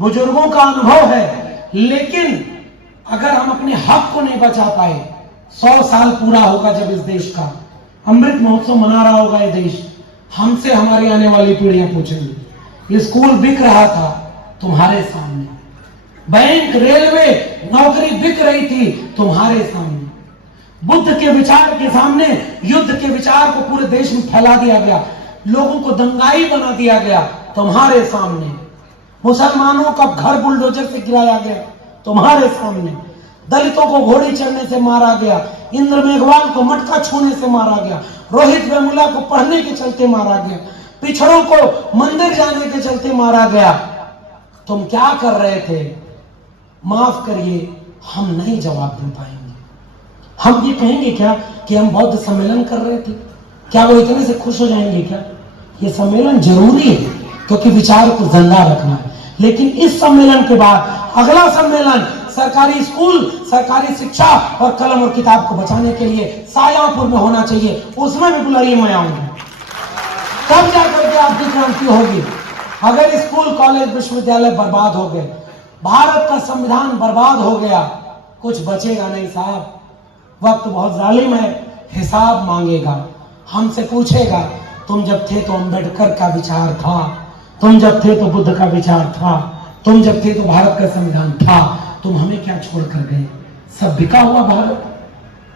बुजुर्गों का अनुभव है। लेकिन अगर हम अपने हक को नहीं बचा पाए, 100 साल पूरा होगा जब इस देश का अमृत महोत्सव मना रहा होगा ये देश, हमसे हमारी आने वाली पीढ़ियां पूछेंगी। स्कूल बिक रहा था तुम्हारे सामने, बैंक, रेलवे, नौकरी बिक रही थी तुम्हारे सामने, बुद्ध के विचार के सामने युद्ध के विचार को पूरे देश में फैला दिया गया, लोगों को दंगाई बना दिया गया तुम्हारे सामने, मुसलमानों का घर बुलडोजर से गिराया गया तुम्हारे सामने। दलितों को घोड़ी चढ़ने से मारा गया, इंद्र मेघवाल को मटका छूने से मारा गया, रोहित वेमुला को पढ़ने के चलते मारा गया, पिछड़ों को मंदिर जाने के चलते मारा गया। तुम क्या कर रहे थे? माफ करिए, हम नहीं जवाब दे पाएंगे। हम ये कहेंगे क्या कि हम बौद्ध सम्मेलन कर रहे थे? क्या वो इतने से खुश हो जाएंगे क्या? ये सम्मेलन जरूरी है क्योंकि विचार को जिंदा रखना है, लेकिन इस सम्मेलन के बाद अगला सम्मेलन सरकारी स्कूल, सरकारी शिक्षा और कलम और किताब को बचाने के लिए सायापुर में होना चाहिए। उसमें भी बुलाइए, मैं आऊंगा, तब जाकर के आपकी क्रांति होगी। अगर स्कूल, कॉलेज, विश्वविद्यालय बर्बाद हो गए, भारत का संविधान बर्बाद हो गया, कुछ बचेगा नहीं साहब। वक्त बहुत जालिम है, हिसाब मांगेगा, हमसे पूछेगा तुम जब थे तो अंबेडकर का विचार था, तुम जब थे तो बुद्ध का विचार था, तुम जब थे तो भारत का संविधान था, तुम हमें क्या छोड़ कर गए? सब बिका हुआ भारत,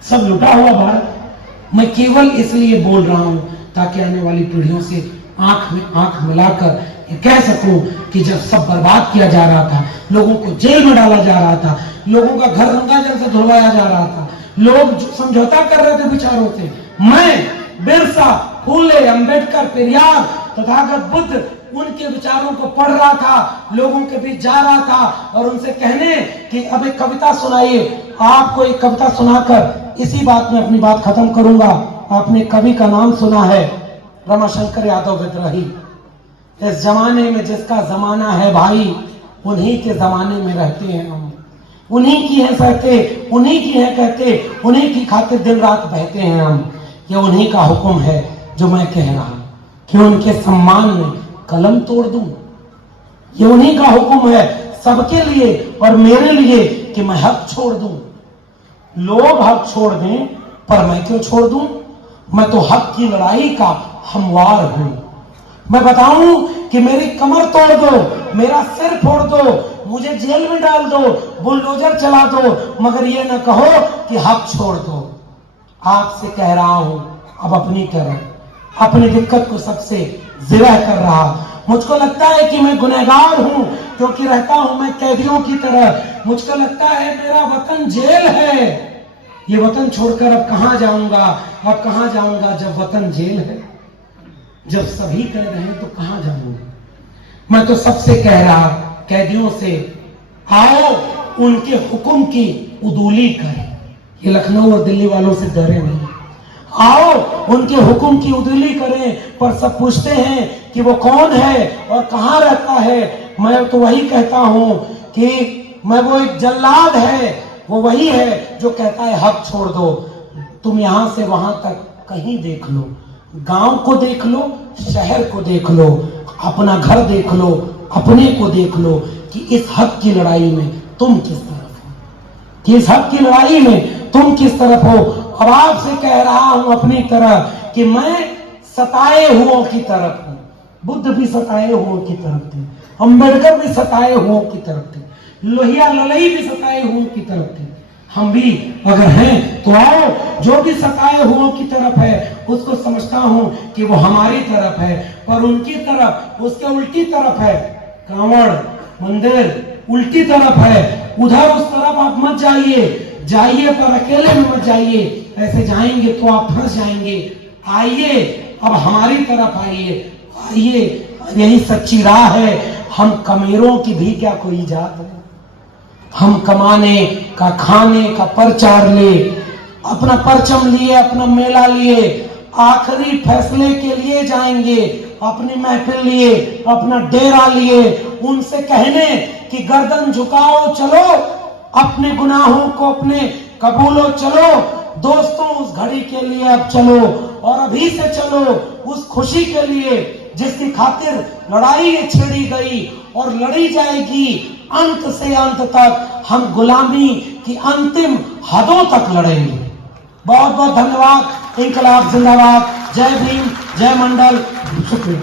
सब लुटा हुआ भारत। मैं केवल इसलिए बोल रहा हूं ताकि आने वाली पीढ़ियों से आंख में आंख मिलाकर ये कह सकूं कि जब सब बर्बाद किया जा रहा था, लोगों को जेल में डाला जा रहा था, लोगों का घर गंगा जल से धुलवाया जा रहा था, लोग समझौता कर रहे थे विचारों से, मैं, बिरसा, फूले, अंबेडकर, पेरियार, तथागत बुद्ध, उनके विचारों को पढ़ रहा था, लोगों के बीच जा रहा था और उनसे कहने कि अब एक कविता सुनाइए। आपको एक कविता सुनाकर इसी बात में अपनी बात खत्म करूंगा। आपने कवि का नाम सुना है, रमाशंकर यादव विद्रोही। इस जमाने में जिसका जमाना है भाई, उन्हीं के जमाने में रहते हैं हम, उन्हीं की है सहते, उन्हीं की है कहते, उन्हीं की खातिर दिन रात बहते हैं हम। ये उन्हीं का हुक्म है जो मैं कह रहा हूं कि उनके सम्मान में कलम तोड़ दूं। ये उन्हीं का हुक्म है सबके लिए और मेरे लिए कि मैं हक छोड़ दूं। लोग हक छोड़ दें पर मैं क्यों छोड़ दूं? मैं तो हक की लड़ाई का हमवार हूं। मैं बताऊं कि मेरी कमर तोड़ दो, मेरा सिर फोड़ दो, मुझे जेल में डाल दो, बुलडोजर चला दो, मगर ये न कहो कि हक छोड़ दो। आपसे कह रहा हूं, अब अपनी तरह अपनी दिक्कत को सबसे जिरह कर रहा। मुझको लगता है कि मैं गुनहगार हूं क्योंकि रहता हूं मैं कैदियों की तरह। मुझको लगता है मेरा वतन जेल है। ये वतन छोड़कर अब कहां जाऊंगा? अब कहां जाऊंगा जब वतन जेल है? जब सभी कह रहे हैं तो कहां जाऊंगा? मैं तो सबसे कह रहा, कैदियों से, आओ उनके हुक्म की उदूली करें। ये लखनऊ और दिल्ली वालों से डरे नहीं, आओ उनके हुक्म की उदूली करें। पर सब पूछते हैं कि वो कौन है और कहां रहता है। मैं तो वही कहता हूं कि मैं वो एक जल्लाद है, वो वही है जो कहता है हक छोड़ दो। तुम यहां से वहां तक कहीं देख लो, गांव को देख लो, शहर को देख लो, अपना घर देख लो, अपने को देख लो कि इस हक की लड़ाई में तुम किस तरफ हो, कि इस हक की लड़ाई में तुम किस तरफ हो। अब आपसे कह रहा हूं अपनी तरह कि मैं सताए हुओं की तरफ हूं। बुद्ध भी सताए हुओं की तरफ थे, अंबेडकर भी सताए हुओं की तरफ थे, लोहिया ललई भी सताए हुओं की तरफ थे। हम भी अगर हैं तो आओ, जो भी सताए हुओं की तरफ है उसको समझता हूं कि वो हमारी तरफ है, पर उनकी तरफ उसके उल्टी तरफ है। कांवड़ मंदिर उल्टी तरफ है, उधर उस तरफ आप मत जाइए, जाइए पर अकेले में मत जाइए, ऐसे जाएंगे तो आप फंस जाएंगे। आइए अब हमारी तरफ आइए, आइए, यही सच्ची राह है। हम कमेरों की भी क्या कोई जात है? हम कमाने का, खाने का परचार ले, अपना परचम लिए, अपना मेला लिए, आखिरी फैसले के लिए जाएंगे, अपनी महफिल लिए, अपना डेरा लिए, उनसे कहने कि गर्दन झुकाओ, चलो अपने गुनाहों को अपने कबूलो, चलो दोस्तों उस घड़ी के लिए अब चलो, और अभी से चलो उस खुशी के लिए जिसकी खातिर लड़ाई छेड़ी गई और लड़ी जाएगी अंत से अंत तक। हम गुलामी की अंतिम हदों तक लड़ेंगे। बहुत बहुत धन्यवाद। इंकलाब जिंदाबाद। जय भीम, जय मंडल, शुक्रिया।